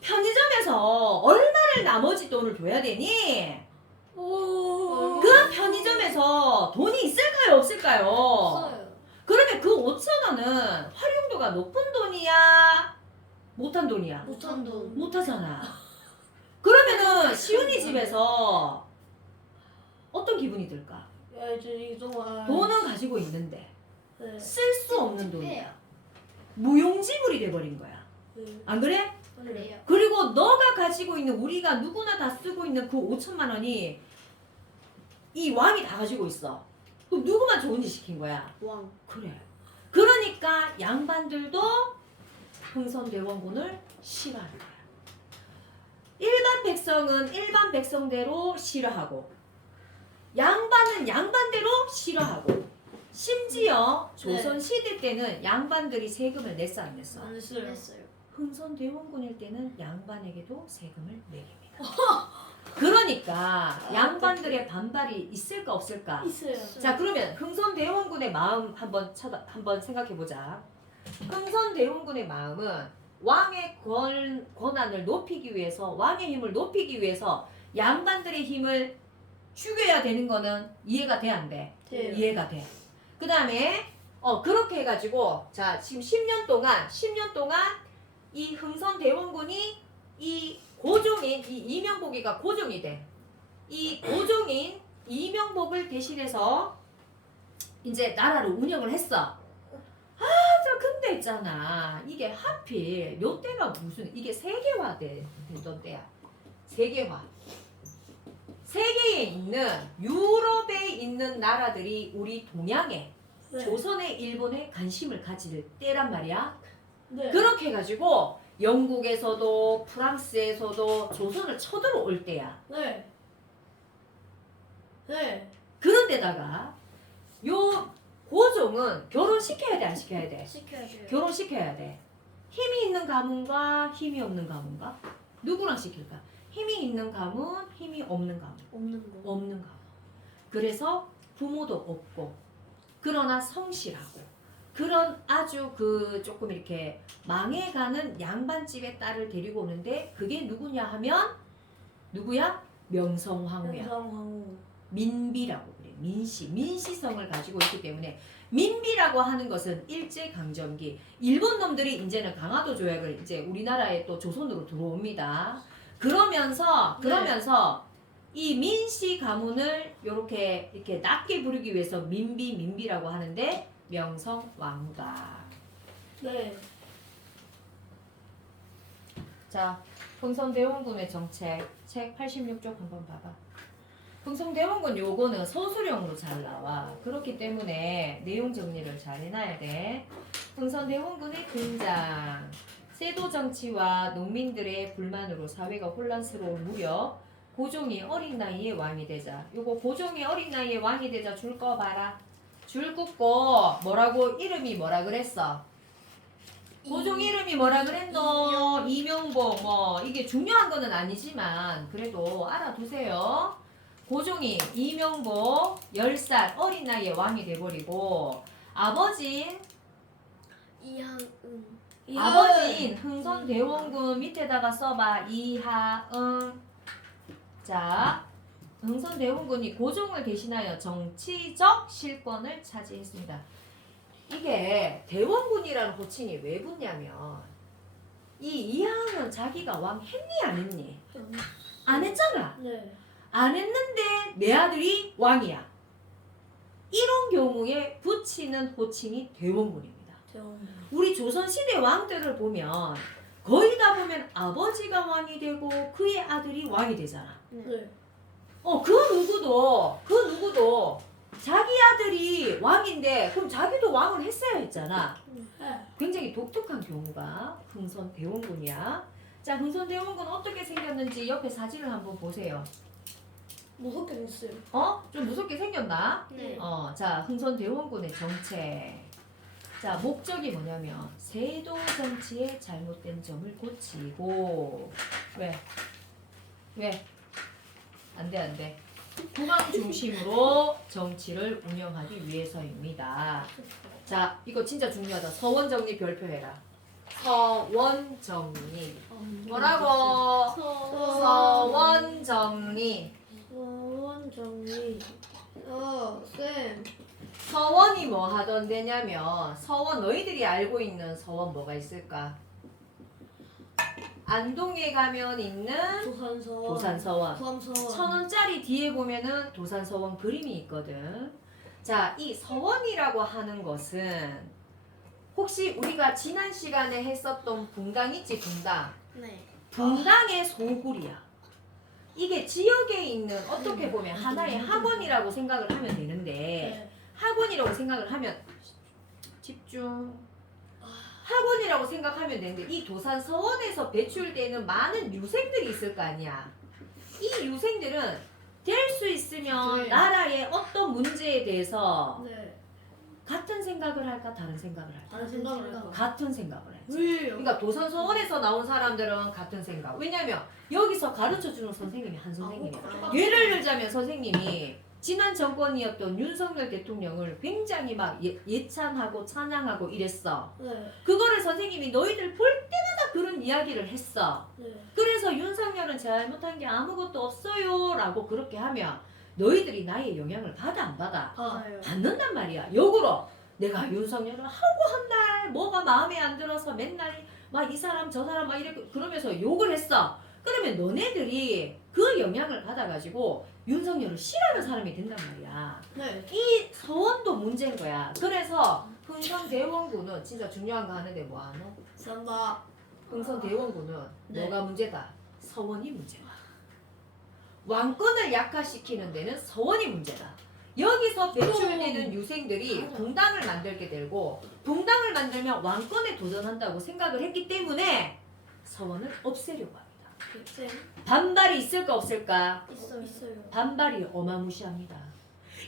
편의점에서 얼마를 나머지 돈을 줘야 되니? 오. 그 편의점에서 돈이 있을까요, 없을까요? 없어요. 그러면 그 5천 원은 활용도가 높은 돈이야? 못한 돈이야? 못한 돈. 못하잖아. 그러면은 시윤이 집에서 어떤 기분이 들까? 야 이제 정말. 돈은 가지고 있는데 네. 쓸 수 없는 찝찝해요. 돈이야. 무용지물이 돼버린 거야. 네. 안 그래? 그래요. 그리고 너가 가지고 있는 우리가 누구나 다 쓰고 있는 그 5천만 원이 이 왕이 다 가지고 있어. 그럼 누구만 좋은 짓 시킨 거야? 왕. 그래. 그러니까 양반들도 흥선대원군을 싫어하는 거야. 일반 백성은 일반 백성대로 싫어하고 양반은 양반대로 싫어하고 심지어 조선 시대 때는 양반들이 세금을 냈어 안 냈어? 안 했어요. 했어요. 흥선대원군일 때는 양반에게도 세금을 매깁니다. 그러니까 양반들의 반발이 있을까 없을까? 있어요. 자, 그러면 흥선대원군의 마음 한번 생각해 보자. 흥선대원군의 마음은 왕의 권한을 높이기 위해서 왕의 힘을 높이기 위해서 양반들의 힘을 죽여야 되는 거는 이해가 돼 안 돼? 돼요. 이해가 돼. 그다음에 그렇게 해가지고 자 지금 10년 동안 이 흥선대원군이 이 고종인 이 이명복이가 고종이 돼. 이 고종인 이명복을 대신해서 이제 나라를 운영을 했어. 저 근데 있잖아. 이게 하필 요 때가 무슨 이게 세계화 되던 때야. 세계화. 세계에 있는 유럽에 있는 나라들이 우리 동양에 네. 조선에 일본에 관심을 가질 때란 말이야. 네. 그렇게 해가지고 영국에서도 프랑스에서도 조선을 쳐들어올 때야. 네. 네. 그런데다가 요 고종은 결혼시켜야 돼 안 시켜야 돼? 시켜야 돼요. 결혼시켜야 돼. 힘이 있는 가문과 힘이 없는 가문과 누구랑 시킬까? 힘이 있는 가문, 힘이 없는 가문. 없는 거. 없는 가문. 그래서 부모도 없고 그러나 성실하고 그런 아주 그 조금 이렇게 망해가는 양반집의 딸을 데리고 오는데 그게 누구냐 하면 누구야? 명성황후야. 영상황후. 민비라고 그래. 민시성을 가지고 있기 때문에 민비라고 하는 것은 일제강점기 일본 놈들이 이제는 강화도 조약을 이제 우리나라에 또 조선으로 들어옵니다. 그러면서 이 민씨 가문을 이렇게 낮게 부르기 위해서 민비라고 하는데 명성왕후다. 네. 자, 흥선대원군의 정책 책 86쪽 한번 봐봐. 흥선대원군 요거는 서술형으로 잘 나와. 그렇기 때문에 내용 정리를 잘 해놔야 돼. 흥선대원군의 등장. 세도 정치와 농민들의 불만으로 사회가 혼란스러운 무렵 고종이 어린 나이에 왕이 되자. 요거 고종이 어린 나이에 왕이 되자 줄 거 봐라. 줄 긋고 이름이 뭐라 그랬어? 고종 이름이 뭐라 그랬노? 이명복 뭐 이게 중요한 거는 아니지만 그래도 알아두세요. 고종이 이명복 10살 어린 나이에 왕이 돼버리고 아버진 흥선대원군 밑에다가 써봐. 이하응. 자, 흥선대원군이 고종을 대신하여 정치적 실권을 차지했습니다. 이게 대원군이라는 호칭이 왜 붙냐면 이 이항은 자기가 왕 했니 안 했니? 안 했잖아. 네. 안 했는데 내 아들이 왕이야. 이런 경우에 붙이는 호칭이 대원군입니다. 대원. 우리 조선시대 왕들을 보면 거의 다 보면 아버지가 왕이 되고 그의 아들이 왕이 되잖아. 네. 그 누구도 자기 아들이 왕인데 그럼 자기도 왕을 했어야 했잖아. 네. 굉장히 독특한 경우가 흥선대원군이야. 자, 흥선대원군 어떻게 생겼는지 옆에 사진을 한번 보세요. 무섭게 됐어요. 좀 무섭게 생겼나? 네. 자, 흥선대원군의 정책. 자, 목적이 뭐냐면 세도 정치의 잘못된 점을 고치고 왜? 안 돼. 국왕 중심으로 정치를 운영하기 위해서입니다. 자, 이거 진짜 중요하다. 서원정리 별표해라. 서원정리. 뭐라고? 서원정리. 서원정리. 쌤. 서원이 뭐 하던 데냐면 서원 너희들이 알고 있는 서원 뭐가 있을까? 안동에 가면 있는 도산서원. 도산서원. 포함서원. 1,000원짜리 뒤에 보면은 도산서원 그림이 있거든. 자, 이 서원이라고 하는 것은 혹시 우리가 지난 시간에 했었던 붕당 있지, 붕당. 네. 붕당의 소굴이야. 이게 지역에 있는 어떻게 보면 하나의 학원이라고 생각을 하면 되는데 네. 학원이라고 생각을 하면 집중. 학원이라고 생각하면 되는데 이 도산서원에서 배출되는 많은 유생들이 있을 거 아니야. 이 유생들은 될 수 있으면 네. 나라의 어떤 문제에 대해서 네. 같은 생각을 할까 다른 생각을 할까? 다른 생각을 해서. 같은 생각을 해. 왜요? 그러니까 도산서원에서 나온 사람들은 같은 생각. 왜냐면 여기서 가르쳐주는 선생님이 한 선생님이야. 예를 들자면 선생님이 지난 정권이었던 윤석열 대통령을 굉장히 막 예찬하고 찬양하고 이랬어. 네. 그거를 선생님이 너희들 볼 때마다 그런 이야기를 했어. 네. 그래서 윤석열은 잘못한 게 아무것도 없어요 라고 그렇게 하면 너희들이 나의 영향을 받아 안 받아? 받아요. 받는단 말이야. 역으로 내가 윤석열을 하고 한 달 뭐가 마음에 안 들어서 맨날 막 이 사람 저 사람 막 이렇게 그러면서 욕을 했어. 그러면 너네들이 그 영향을 받아가지고 윤석열을 싫어하는 사람이 된단 말이야. 네. 이 서원도 문제인 거야. 그래서 흥선대원군은 진짜 중요한 거 하는데 뭐 하노? 산다. 흥선대원군은 네. 뭐가 문제다? 서원이 문제다. 왕권을 약화시키는 데는 서원이 문제다. 여기서 배출되는 유생들이 맞아. 붕당을 만들게 되고 붕당을 만들면 왕권에 도전한다고 생각을 했기 때문에 서원을 없애려고 합니다. 쌤. 반발이 있을까 없을까? 있어요. 반발이 어마무시합니다.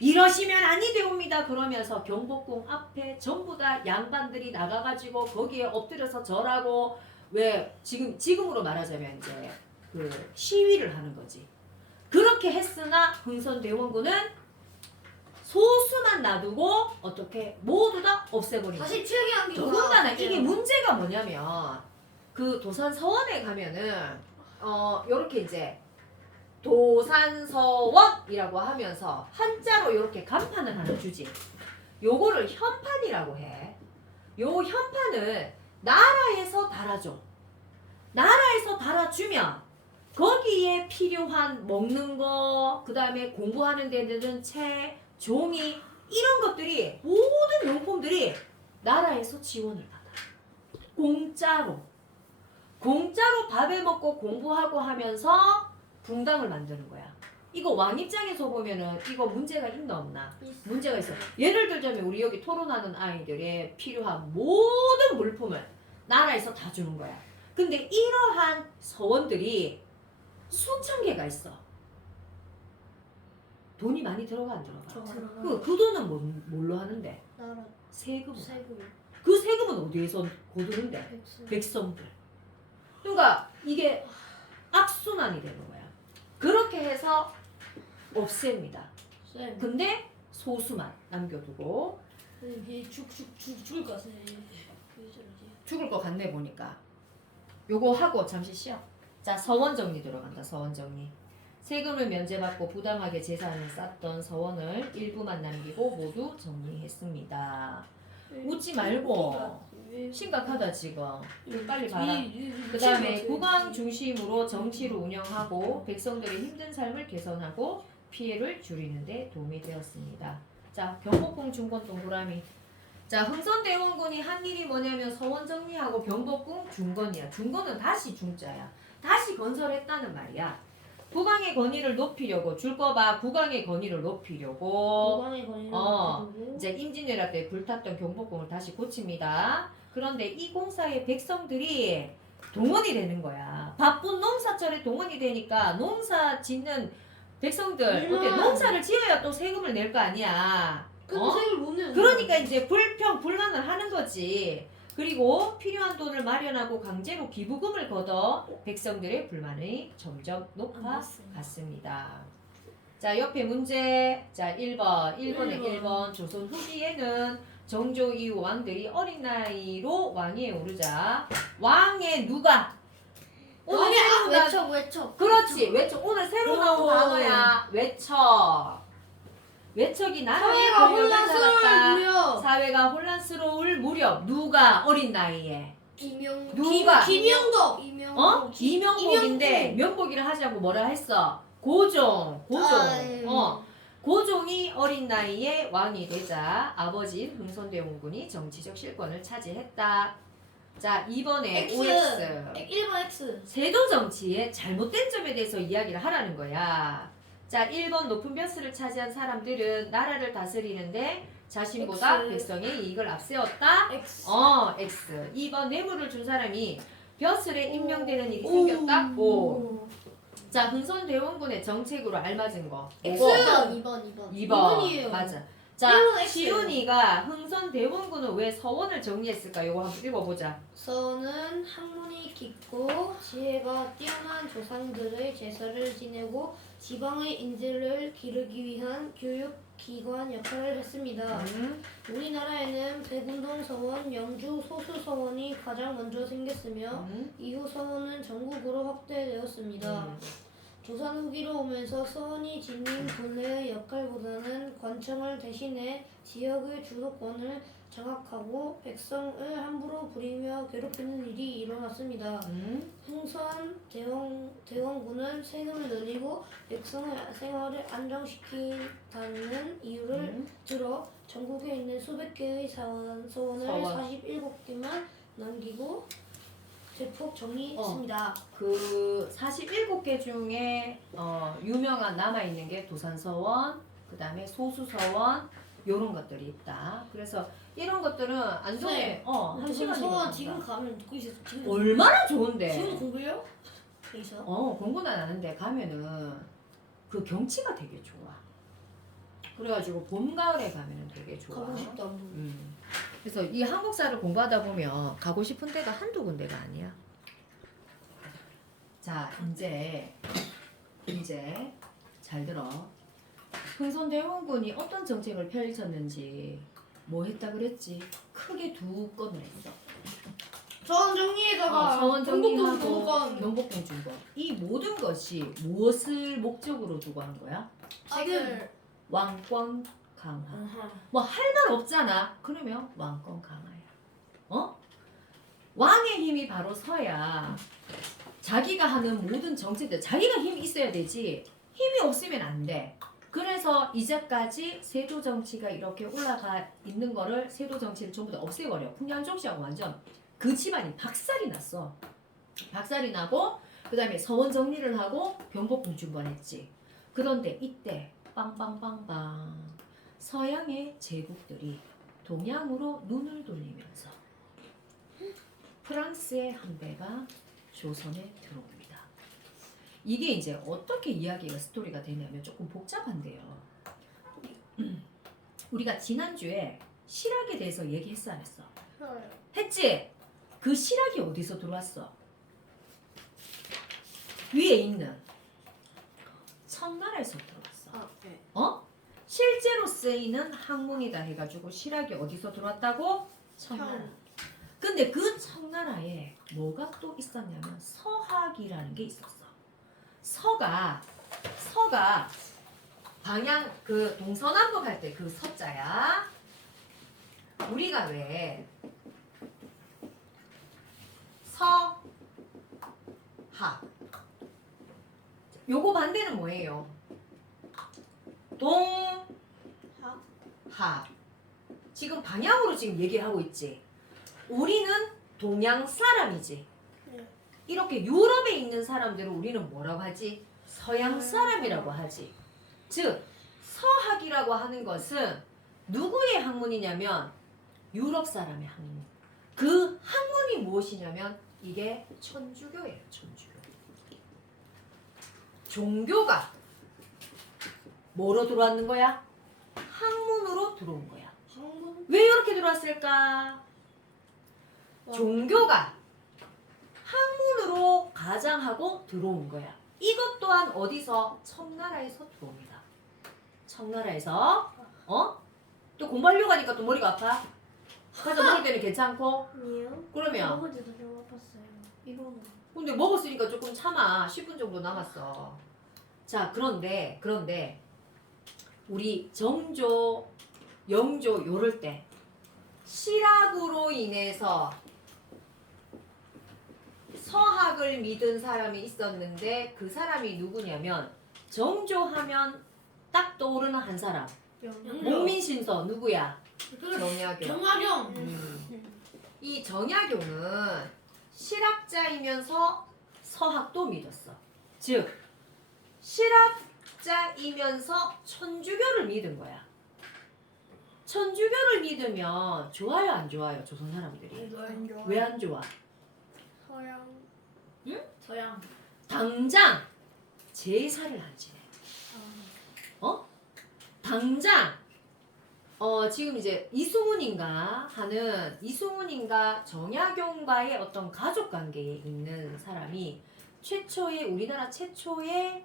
이러시면 아니 되옵니다. 그러면서 경복궁 앞에 전부 다 양반들이 나가가지고 거기에 엎드려서 절하고 왜 지금으로 말하자면 이제 그 시위를 하는 거지. 그렇게 했으나 흥선대원군은 소수만 놔두고 어떻게 모두 다 없애버린 거야. 다시 추억이 더군다나 이게 문제가 뭐냐면 그 도산서원에 가면은 요렇게 이제 도산서원이라고 하면서 한자로 요렇게 간판을 하나 주지. 요거를 현판이라고 해. 요 현판을 나라에서 달아줘. 나라에서 달아주면 거기에 필요한 먹는 거, 그 다음에 공부하는 데는 책, 종이 이런 것들이 모든 용품들이 나라에서 지원을 받아. 공짜로 밥을 먹고 공부하고 하면서 붕당을 만드는 거야. 이거 왕 입장에서 보면은 이거 문제가 있나 없나? 문제가 있어. 예를 들자면 우리 여기 토론하는 아이들의 필요한 모든 물품을 나라에서 다 주는 거야. 근데 이러한 서원들이 수천 개가 있어. 돈이 많이 들어가 안 들어가? 그 돈은 뭘로 하는데? 나라 세금으로. 세금 그 세금은 어디에서 거두는데? 백수. 백성들. 그러니까 이게 악순환이 되는 거야. 그렇게 해서 없앱니다. 쌤. 근데 소수만 남겨두고 이게 죽을 것 같아요. 죽을 것 같네 보니까. 요거 하고 잠시 쉬어. 자, 서원 정리 들어간다. 서원 정리. 세금을 면제받고 부당하게 재산을 쌓던 서원을 일부만 남기고 모두 정리했습니다. 웃지 말고. 심각하다 지금. 좀 빨리 봐라. 그 다음에 국왕 중심으로 정치를 운영하고 백성들의 힘든 삶을 개선하고 피해를 줄이는 데 도움이 되었습니다. 자, 경복궁 중건 동그라미. 자, 흥선대원군이 한 일이 뭐냐면 서원 정리하고 경복궁 중건이야. 중건은 다시 중자야. 다시 건설했다는 말이야. 국왕의 권위를 높이려고 줄 거 봐. 국왕의 권위를 높이려고 도관의 권위를 이제 임진왜란 때 불탔던 경복궁을 다시 고칩니다. 그런데 이 공사에 백성들이 동원이 되는 거야. 바쁜 농사철에 동원이 되니까 농사 짓는 백성들 어때? 농사를 지어야 또 세금을 낼 거 아니야. 근데 세금을 못 내는 그러니까 이제 불평불만을 하는 거지. 그리고 필요한 돈을 마련하고 강제로 기부금을 걷어 백성들의 불만이 점점 높아갔습니다. 자, 옆에 문제. 자, 1번. 1번에 1번. 조선 후기에는 정조 이후 왕들이 어린 나이로 왕위에 오르자 왕의 누가? 오늘 새로 나온 외쳐. 그렇지. 외쳐. 오늘 새로 나온 오. 단어야. 외쳐. 외척이 나라의 사회가 권력을 혼란스러울 잡았다. 무렵 사회가 혼란스러울 무렵 누가 어린 나이에 누가? 김영덕 이명복인데 명복이라 하지 않고 뭐라 했어? 고종. 고종이 어린 나이에 왕이 되자 아버지인 흥선대원군이 정치적 실권을 차지했다. 자, 2번에 OX. 1번 X 세도 정치의 잘못된 점에 대해서 이야기를 하라는 거야. 자, 1번 높은 벼슬을 차지한 사람들은 나라를 다스리는데 자신보다 X. 백성의 이익을 앞세웠다. X X. 2번 뇌물을 준 사람이 벼슬에 임명되는 일이 생겼다. O. 자, 흥선대원군의 정책으로 알맞은 거. X. 2번. 2번. 이번이에요. 맞아. 자, 1번 X. 시윤이가 흥선대원군은 왜 서원을 정리했을까? 이거 한번 읽어보자. 서는 학문이 깊고 지혜가 뛰어난 조상들의 제사를 지내고 지방의 인재를 기르기 위한 교육기관 역할을 했습니다. 우리나라에는 백운동 서원, 영주 소수 서원이 가장 먼저 생겼으며 이후 서원은 전국으로 확대되었습니다. 조선 후기로 오면서 서원이 지닌 본래의 역할보다는 관청을 대신해 지역의 주도권을 장악하고 백성을 함부로 부리며 괴롭히는 일이 일어났습니다. 흥선 대원군은 세금을 늘리고 백성의 생활을 안정시키다는 이유를 들어 전국에 있는 수백 개의 서원을 47개만 남기고 대폭 정리했습니다. 그 47개 중에 유명한 남아있는 게 도산서원, 그 다음에 소수서원 요런 것들이 있다. 그래서 이런 것들은 안성에 한 시간이면 서원 간다. 지금 가면 듣고 있어. 지금 얼마나 좋은데. 지금 공부해요? 여기서? 공부는 안 하는데 가면은 그 경치가 되게 좋아. 그래가지고 봄, 가을에 가면은 되게 좋아. 가고 싶다. 그래서 이 한국사를 공부하다 보면 가고 싶은 데가 한두 군데가 아니야. 자, 이제 잘 들어. 흥선대원군이 어떤 정책을 펼쳤는지 뭐 했다 그랬지? 크게 두 건을 했어. 서원 정리에다가 서원 정리하고 경복궁 경복궁 중건. 이 모든 것이 무엇을 목적으로 두고 한 거야? 지금 왕권 강화. 뭐 할 말 없잖아. 그러면 왕권 강화야. 왕의 힘이 바로 서야 자기가 하는 모든 정책들 자기가 힘이 있어야 되지. 힘이 없으면 안 돼. 그래서 이제까지 세도 정치가 이렇게 올라가 있는 거를 세도 정치를 전부 다 없애버려. 풍년종 씨하고 완전 그 집안이 박살이 났어. 박살이 나고 그 다음에 서원 정리를 하고 경복궁 중건했지. 그런데 이때 빵빵빵빵 서양의 제국들이 동양으로 눈을 돌리면서 프랑스의 함대가 조선에 들어옵니다. 이게 이제 어떻게 이야기가 스토리가 되냐면 조금 복잡한데요. 우리가 지난주에 실학에 대해서 얘기했어 안 했어? 했지? 그 실학이 어디서 들어왔어? 위에 있는 청나라에서 들어왔어. 네. 실제로 쓰이는 학문이다 해가지고 실학이 어디서 들어왔다고? 청나라. 근데 그 청나라에 뭐가 또 있었냐면 서학이라는 게 있었어. 서가 서가 방향 그 동서남북 할 때 그 서자야. 우리가 왜 서, 하. 요거 반대는 뭐예요? 동, 하. 지금 방향으로 지금 얘기하고 있지. 우리는 동양 사람이지. 네. 이렇게 유럽에 있는 사람들을 우리는 뭐라고 하지? 서양 사람이라고 하지. 즉 서학이라고 하는 것은 누구의 학문이냐면 유럽 사람의 학문. 그 학문이 무엇이냐면 이게 천주교예요. 천주교. 종교가 뭐로 들어왔는 거야? 학문으로 들어온 거야. 한국 왜 이렇게 들어왔을까? 종교가 학문으로 가장하고 들어온 거야. 이것 또한 어디서? 청나라에서 들어옵니다. 청나라에서 또 공부하려고 하니까 또 머리가 아파? 가서 먹을 때는 괜찮고? 아니요. 그러면 먹을 때도 좀 아팠어요. 이거는 근데 먹었으니까 조금 참아. 10분 정도 남았어. 자, 그런데 우리 정조, 영조 요럴 때 실학으로 인해서 서학을 믿은 사람이 있었는데 그 사람이 누구냐면 정조하면 딱 떠오르는 한 사람. 목민신서 누구야? 정약용. 정화경 이 정약용은 실학자이면서 서학도 믿었어. 즉 실학자이면서 천주교를 믿은 거야. 천주교를 믿으면 좋아요 안 좋아요? 조선 사람들이. 왜 안 좋아? 서양. 서양 당장 제사를 안 지내. 당장 지금 이제 이승훈인가 정약용과의 어떤 가족 관계에 있는 사람이 우리나라 최초의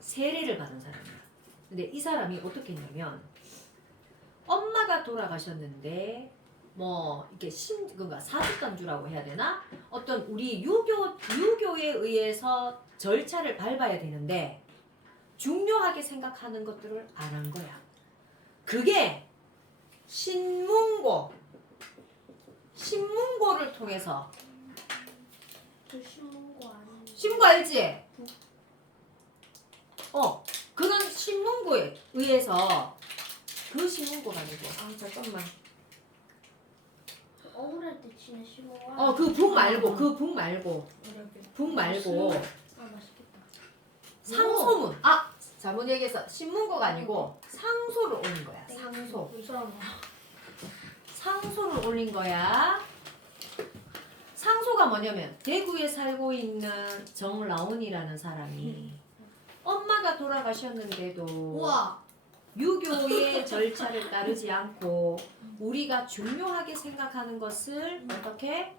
세례를 받은 사람이야. 근데 이 사람이 어떻게 했냐면 엄마가 돌아가셨는데 뭐 이렇게 그러니까 사주단주라고 해야 되나? 어떤 우리 유교에 의해서 절차를 밟아야 되는데 중요하게 생각하는 것들을 안 한 거야. 그게 신문고를 통해서 저 신문고 아니에요. 신문고 알지? 그런 신문고에 의해서 그 신문고가 아니고 잠깐만 억울할 때 치는 신문고. 그 북 말고 아 맛있겠다. 상소문 잘못 얘기해서 신문고가 아니고 상소를 올린 거야. 상소를 올린 거야. 상소가 뭐냐면 대구에 살고 있는 정라온이라는 사람이 엄마가 돌아가셨는데도 우와 유교의 절차를 따르지 않고 우리가 중요하게 생각하는 것을 어떻게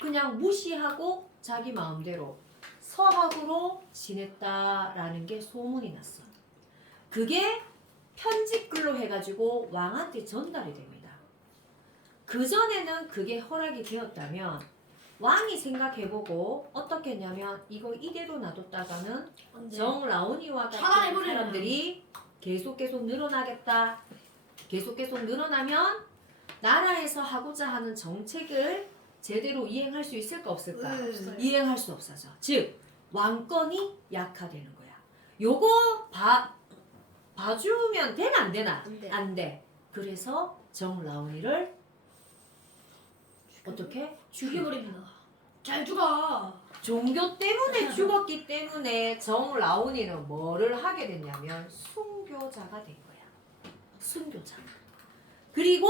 그냥 무시하고 자기 마음대로 서학으로 지냈다라는 게 소문이 났어. 그게 편집글로 해가지고 왕한테 전달이 됩니다. 그전에는 그게 허락이 되었다면 왕이 생각해보고 어떻게 했냐면 이거 이대로 놔뒀다가는 정라온이와 같은 차단해버리네. 사람들이 계속 늘어나겠다. 계속 늘어나면 나라에서 하고자 하는 정책을 제대로 이행할 수 있을까 없을까? 이행할 수 없어져. 즉 왕권이 약화되는 거야. 요거 봐주면 되나 안 되나? 안 돼. 안 돼. 그래서 정라온이를 어떻게? 죽여버립니다. 잘 죽어. 종교 때문에 죽었기 때문에 정라온이는 뭐를 하게 됐냐면 순교자가 된 거야. 순교자. 그리고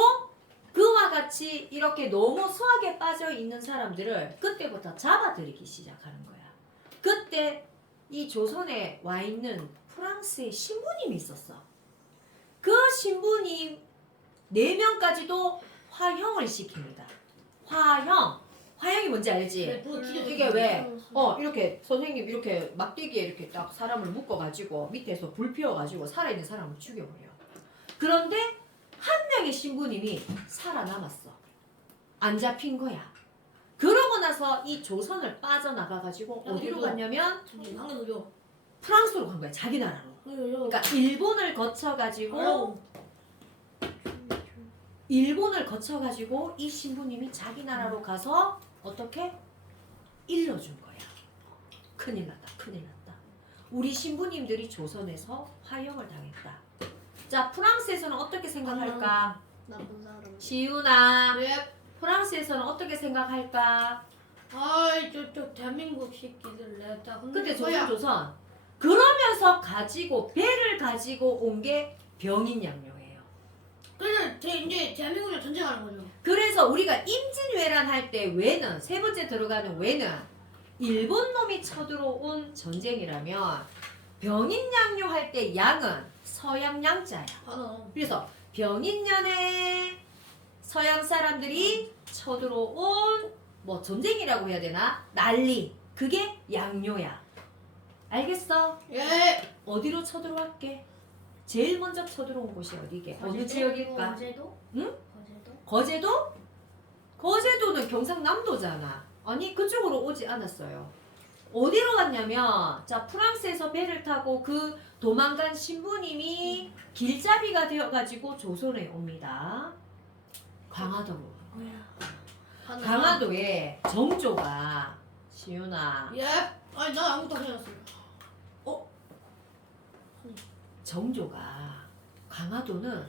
그와 같이 이렇게 너무 수학에 빠져 있는 사람들을 그때부터 잡아들이기 시작하는 거야. 그때 이 조선에 와 있는 프랑스의 신부님이 있었어. 그 신부님 4명까지도 화형을 시킵니다. 화형이 뭔지 알지? 이게 왜? 이렇게 선생님 이렇게 막대기에 이렇게 딱 사람을 묶어가지고 밑에서 불 피워가지고 살아있는 사람을 죽여버려. 그런데 한 명의 신부님이 살아남았어. 안 잡힌 거야. 그러고 나서 이 조선을 빠져나가가지고 어디로 갔냐면 상대노조 프랑스로 간 거야. 자기 나라로. 그러니까 일본을 거쳐가지고 이 신부님이 자기 나라로 가서 어떻게 일러준 거야. 큰일 났다. 큰일 났다. 우리 신부님들이 조선에서 화형을 당했다. 자, 프랑스에서는 어떻게 생각할까? 나쁜 사람. 시윤아, 예. 프랑스에서는 어떻게 생각할까? 아이 저 대한민국 새끼들 내가 그때 조선 그러면서 배를 가지고 온 게 병인양요예요. 그래서 이제 대한민국이랑 전쟁하는 거죠. 그래서 우리가 임진왜란 할 때 왜는 세 번째 들어가는 왜는 일본 놈이 쳐들어온 전쟁이라면 병인양요 할 때 양은 서양 양자야. 그래서 병인년에 서양 사람들이 쳐들어온 뭐 전쟁이라고 해야 되나? 난리. 그게 양요야. 알겠어? 예. 어디로 쳐들어왔게? 제일 먼저 쳐들어온 곳이 어디게? 어느 지역일까? 거제도? 응? 거제도? 거제도? 거제도는 경상남도잖아. 아니 그쪽으로 오지 않았어요. 어디로 갔냐면 자 프랑스에서 배를 타고 그 도망간 신부님이 길잡이가 되어가지고 조선에 옵니다. 강화도로. 강화도에 정조가 시윤아 예. 아니 난 아무것도 하지 않았어요. 정조가 강화도는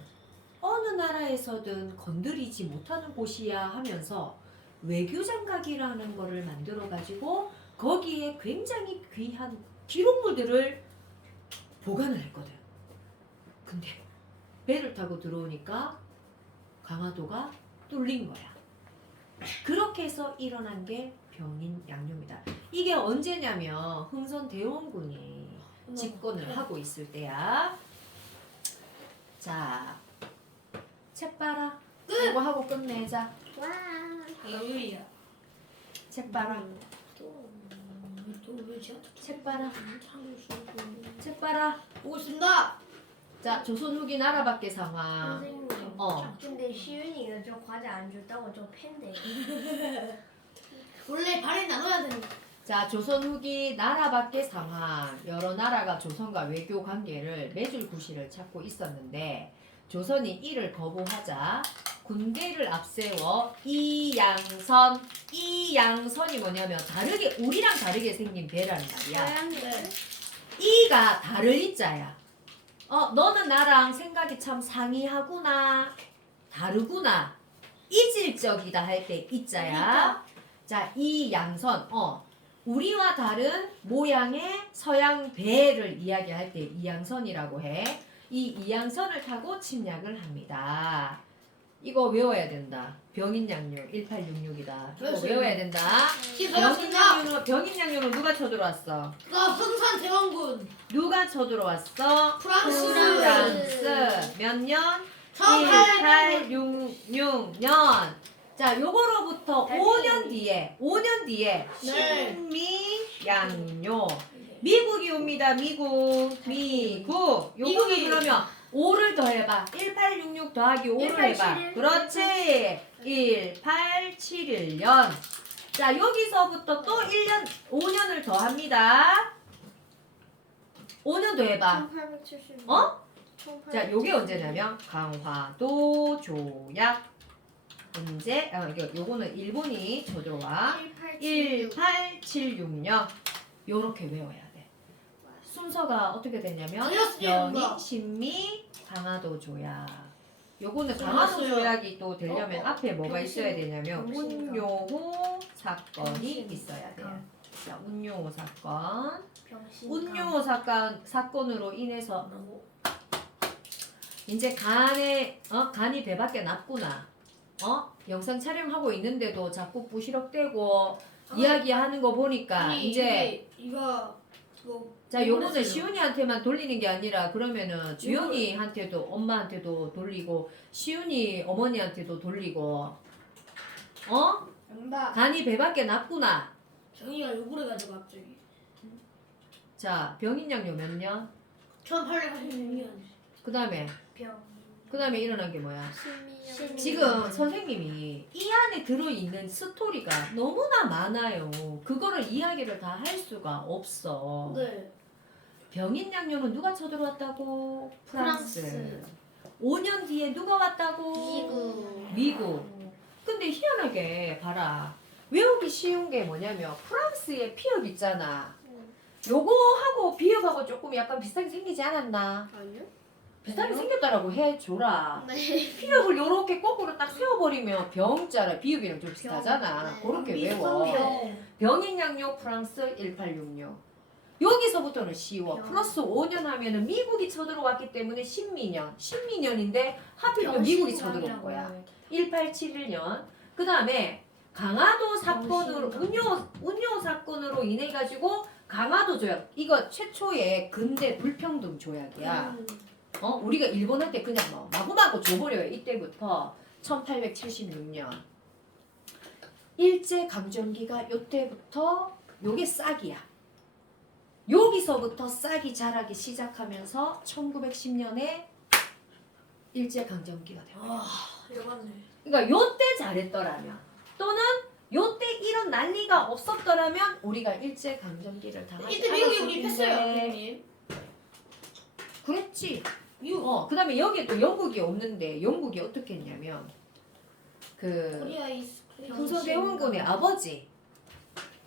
어느 나라에서든 건드리지 못하는 곳이야 하면서 외교장각이라는 거를 만들어 가지고 거기에 굉장히 귀한 기록물들을 보관을 했거든. 근데 배를 타고 들어오니까 강화도가 뚫린 거야. 그렇게 해서 일어난 게 병인양요입니다. 이게 언제냐면 흥선대원군이 집권을 하고 있을 때야. 자, 책 봐라. 이거 하고 끝내자. 와. 유리야. 책 봐라. 또왜 지한테 책 봐라. 책 봐라. 보고 있습니다. 자, 조선 후기 나라 밖의 상황. 선생님. 근데 시윤이가 저 과자 안 줬다고 저 팬데. 원래 발에 나눠야 되는. 자, 조선 후기 나라 밖의 상황. 여러 나라가 조선과 외교 관계를 맺을 구실을 찾고 있었는데 조선이 이를 거부하자 군대를 앞세워 이양선이 뭐냐면 우리랑 다르게 생긴 배라는 말이야. 네. 이가 다를 이자야. 너는 나랑 생각이 참 상이하구나. 다르구나. 이질적이다 할 때 이자야. 자, 이양선. 우리와 다른 모양의 서양 배를 이야기할 때 이양선이라고 해. 이 이양선을 타고 침략을 합니다. 이거 외워야 된다. 병인양요 1866이다. 이거 외워야 된다. 병인양요는 누가 쳐들어왔어? 흥선대원군. 누가 쳐들어왔어? 프랑스. 몇 년? 1866. 1866년. 자, 요거로부터 5년 뒤에 네. 신미양요. 미국이 옵니다. 미국. 요거는 그러면 5를 더해봐. 1866 더하기 5를 해봐. 1871. 그렇지. 1871년. 자, 여기서부터 또 5년을 더합니다. 5년 더해봐. 1870. 자, 요게 언제냐면 강화도 조약. 언제? 요거는 일본이 쳐들어와. 1876년. 요렇게 외워야 돼. 순서가 어떻게 되냐면 병인, 신미, 강화도 조약. 요거는 강화도 조약이 또 되려면 앞에 뭐가 있어야 되냐면 운용호 사건이 있어야 돼요. 자, 운용호 사건. 운용호 사건으로 인해서 이제 간이 배밖에 났구나. 영상 촬영하고 있는데도 자꾸 부시럭대고 이야기하는 거 보니까 아니, 이제 이거 자, 요거는 시훈이한테만 돌리는 게 아니라 그러면은 주영이한테도 엄마한테도 돌리고 시훈이 어머니한테도 돌리고 간이 배밖에 났구나. 정이가 욕을 해가지고 갑자기. 자, 병인양요 몇 년? 1886년. 그다음에 일어난 게 뭐야? 신미양. 지금 선생님이 이 안에 들어있는 스토리가 너무나 많아요. 그거를 이야기를 다 할 수가 없어. 네. 병인양요는 누가 쳐들어왔다고? 프랑스. 프랑스. 5년 뒤에 누가 왔다고? 미국. 미국. 근데 희한하게 봐라. 외우기 쉬운 게 뭐냐면 프랑스의 피업 있잖아. 요거하고 비읍하고 조금 약간 비슷하게 생기지 않았나? 아니요? 비슷하게 생겼다라고 해줘라. 네. 피읍을 요렇게 거꾸로 딱 세워버리면 병자라 비읍이랑 좀 비슷하잖아. 네. 그렇게 미국 외워. 병. 병인양요 프랑스 1866. 여기서부터는 쉬워. 병. 플러스 5년 하면은 미국이 쳐들어왔기 때문에 신미년. 신미년인데 하필이면 미국이 쳐들어온 거야. 1871년. 그 다음에 강화도 사건으로 운요 사건으로 인해 가지고 강화도 조약. 이거 최초의 근대 불평등 조약이야. 우리가 일본한테 그냥 뭐 마구마구 줘버려요. 이때부터 1876년. 일제 강점기가 요때부터 요게 싹이야. 여기서부터 싹이 자라기 시작하면서 1910년에 일제 강점기가 돼요. 와, 열받네. 그러니까 요때 잘했더라면 또는 요때 이런 난리가 없었더라면 우리가 일제 강점기를 당하지 이때 미국이 우립했어요, 않았을 텐데. 선생님. 그랬지. 미국. 그다음에 여기에 또 영국이 없는데 영국이 어떻게 했냐면 그 코리아 이스. 흥선대원군의 아버지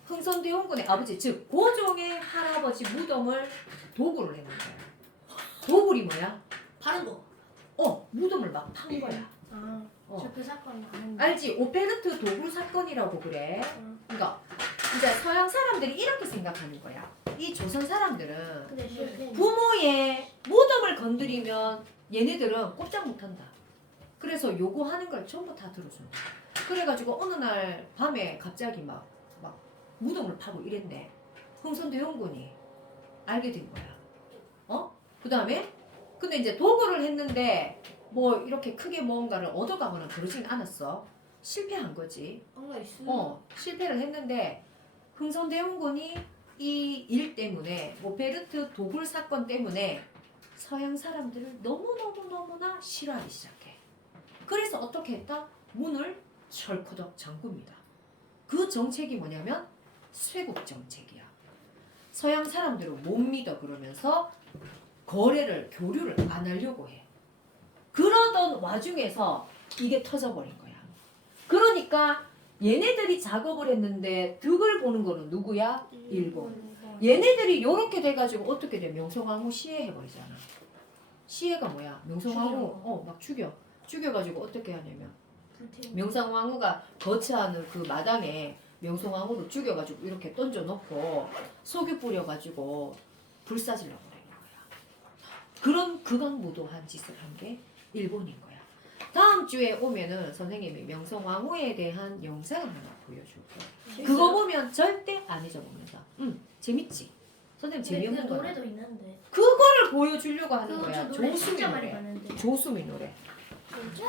흥선대원군의 아버지 즉 고종의 할아버지 무덤을 도굴을 했는 거야. 도굴이 뭐야? 바른 거. 무덤을 막 판 거야. 아, 어. 저 그 사건 아는데. 알지? 오페르트 도굴 사건이라고 그래. 그러니까 이제 서양 사람들이 이렇게 생각하는 거야. 이 조선 사람들은 근데 실패. 부모의 무덤을 건드리면 얘네들은 꼼짝 못한다. 그래서 요구하는 걸 전부 다 들어준다. 그래가지고 어느 날 밤에 갑자기 막 무덤을 파고 이랬네. 흥선대원군이 알게 된 거야. 그 다음에 근데 이제 도굴을 했는데 뭐 이렇게 크게 뭔가를 얻어가거나 그러진 않았어. 실패한 거지. 뭔가 있어. 실패를 했는데 흥선대원군이 이 일 때문에 오페르트 도굴 사건 때문에 서양 사람들을 너무나 싫어하기 시작해. 그래서 어떻게 했다? 문을 철커덕 잠굽니다. 그 정책이 뭐냐면 쇄국 정책이야. 서양 사람들을 못 믿어 그러면서 교류를 안 하려고 해. 그러던 와중에서 이게 터져버린 거야. 그러니까 얘네들이 작업을 했는데 득을 보는 거는 누구야? 일본. 얘네들이 요렇게 돼가지고 어떻게 돼? 명성황후 시해해버리잖아. 시해가 뭐야? 명성황후 막 죽여가지고 어떻게 하냐면 명성황후가 거처하는 그 마당에 명성황후를 죽여가지고 이렇게 던져놓고 소규 뿌려가지고 불사질러 버리는 거야. 그런 극악무도한 짓을 한 게 일본인 거야. 다음 주에 오면은 선생님이 명성황후에 대한 영상을 하나 보여줄 거야. 그거 보면 절대 안 잊어먹는다. 재밌지? 선생님 재미없는 거야. 노래도 있는데. 그거를 보여주려고 하는 그거 거야. 저 노래 조수미 진짜 많이 노래. 봤는데. 조수미 노래. 진짜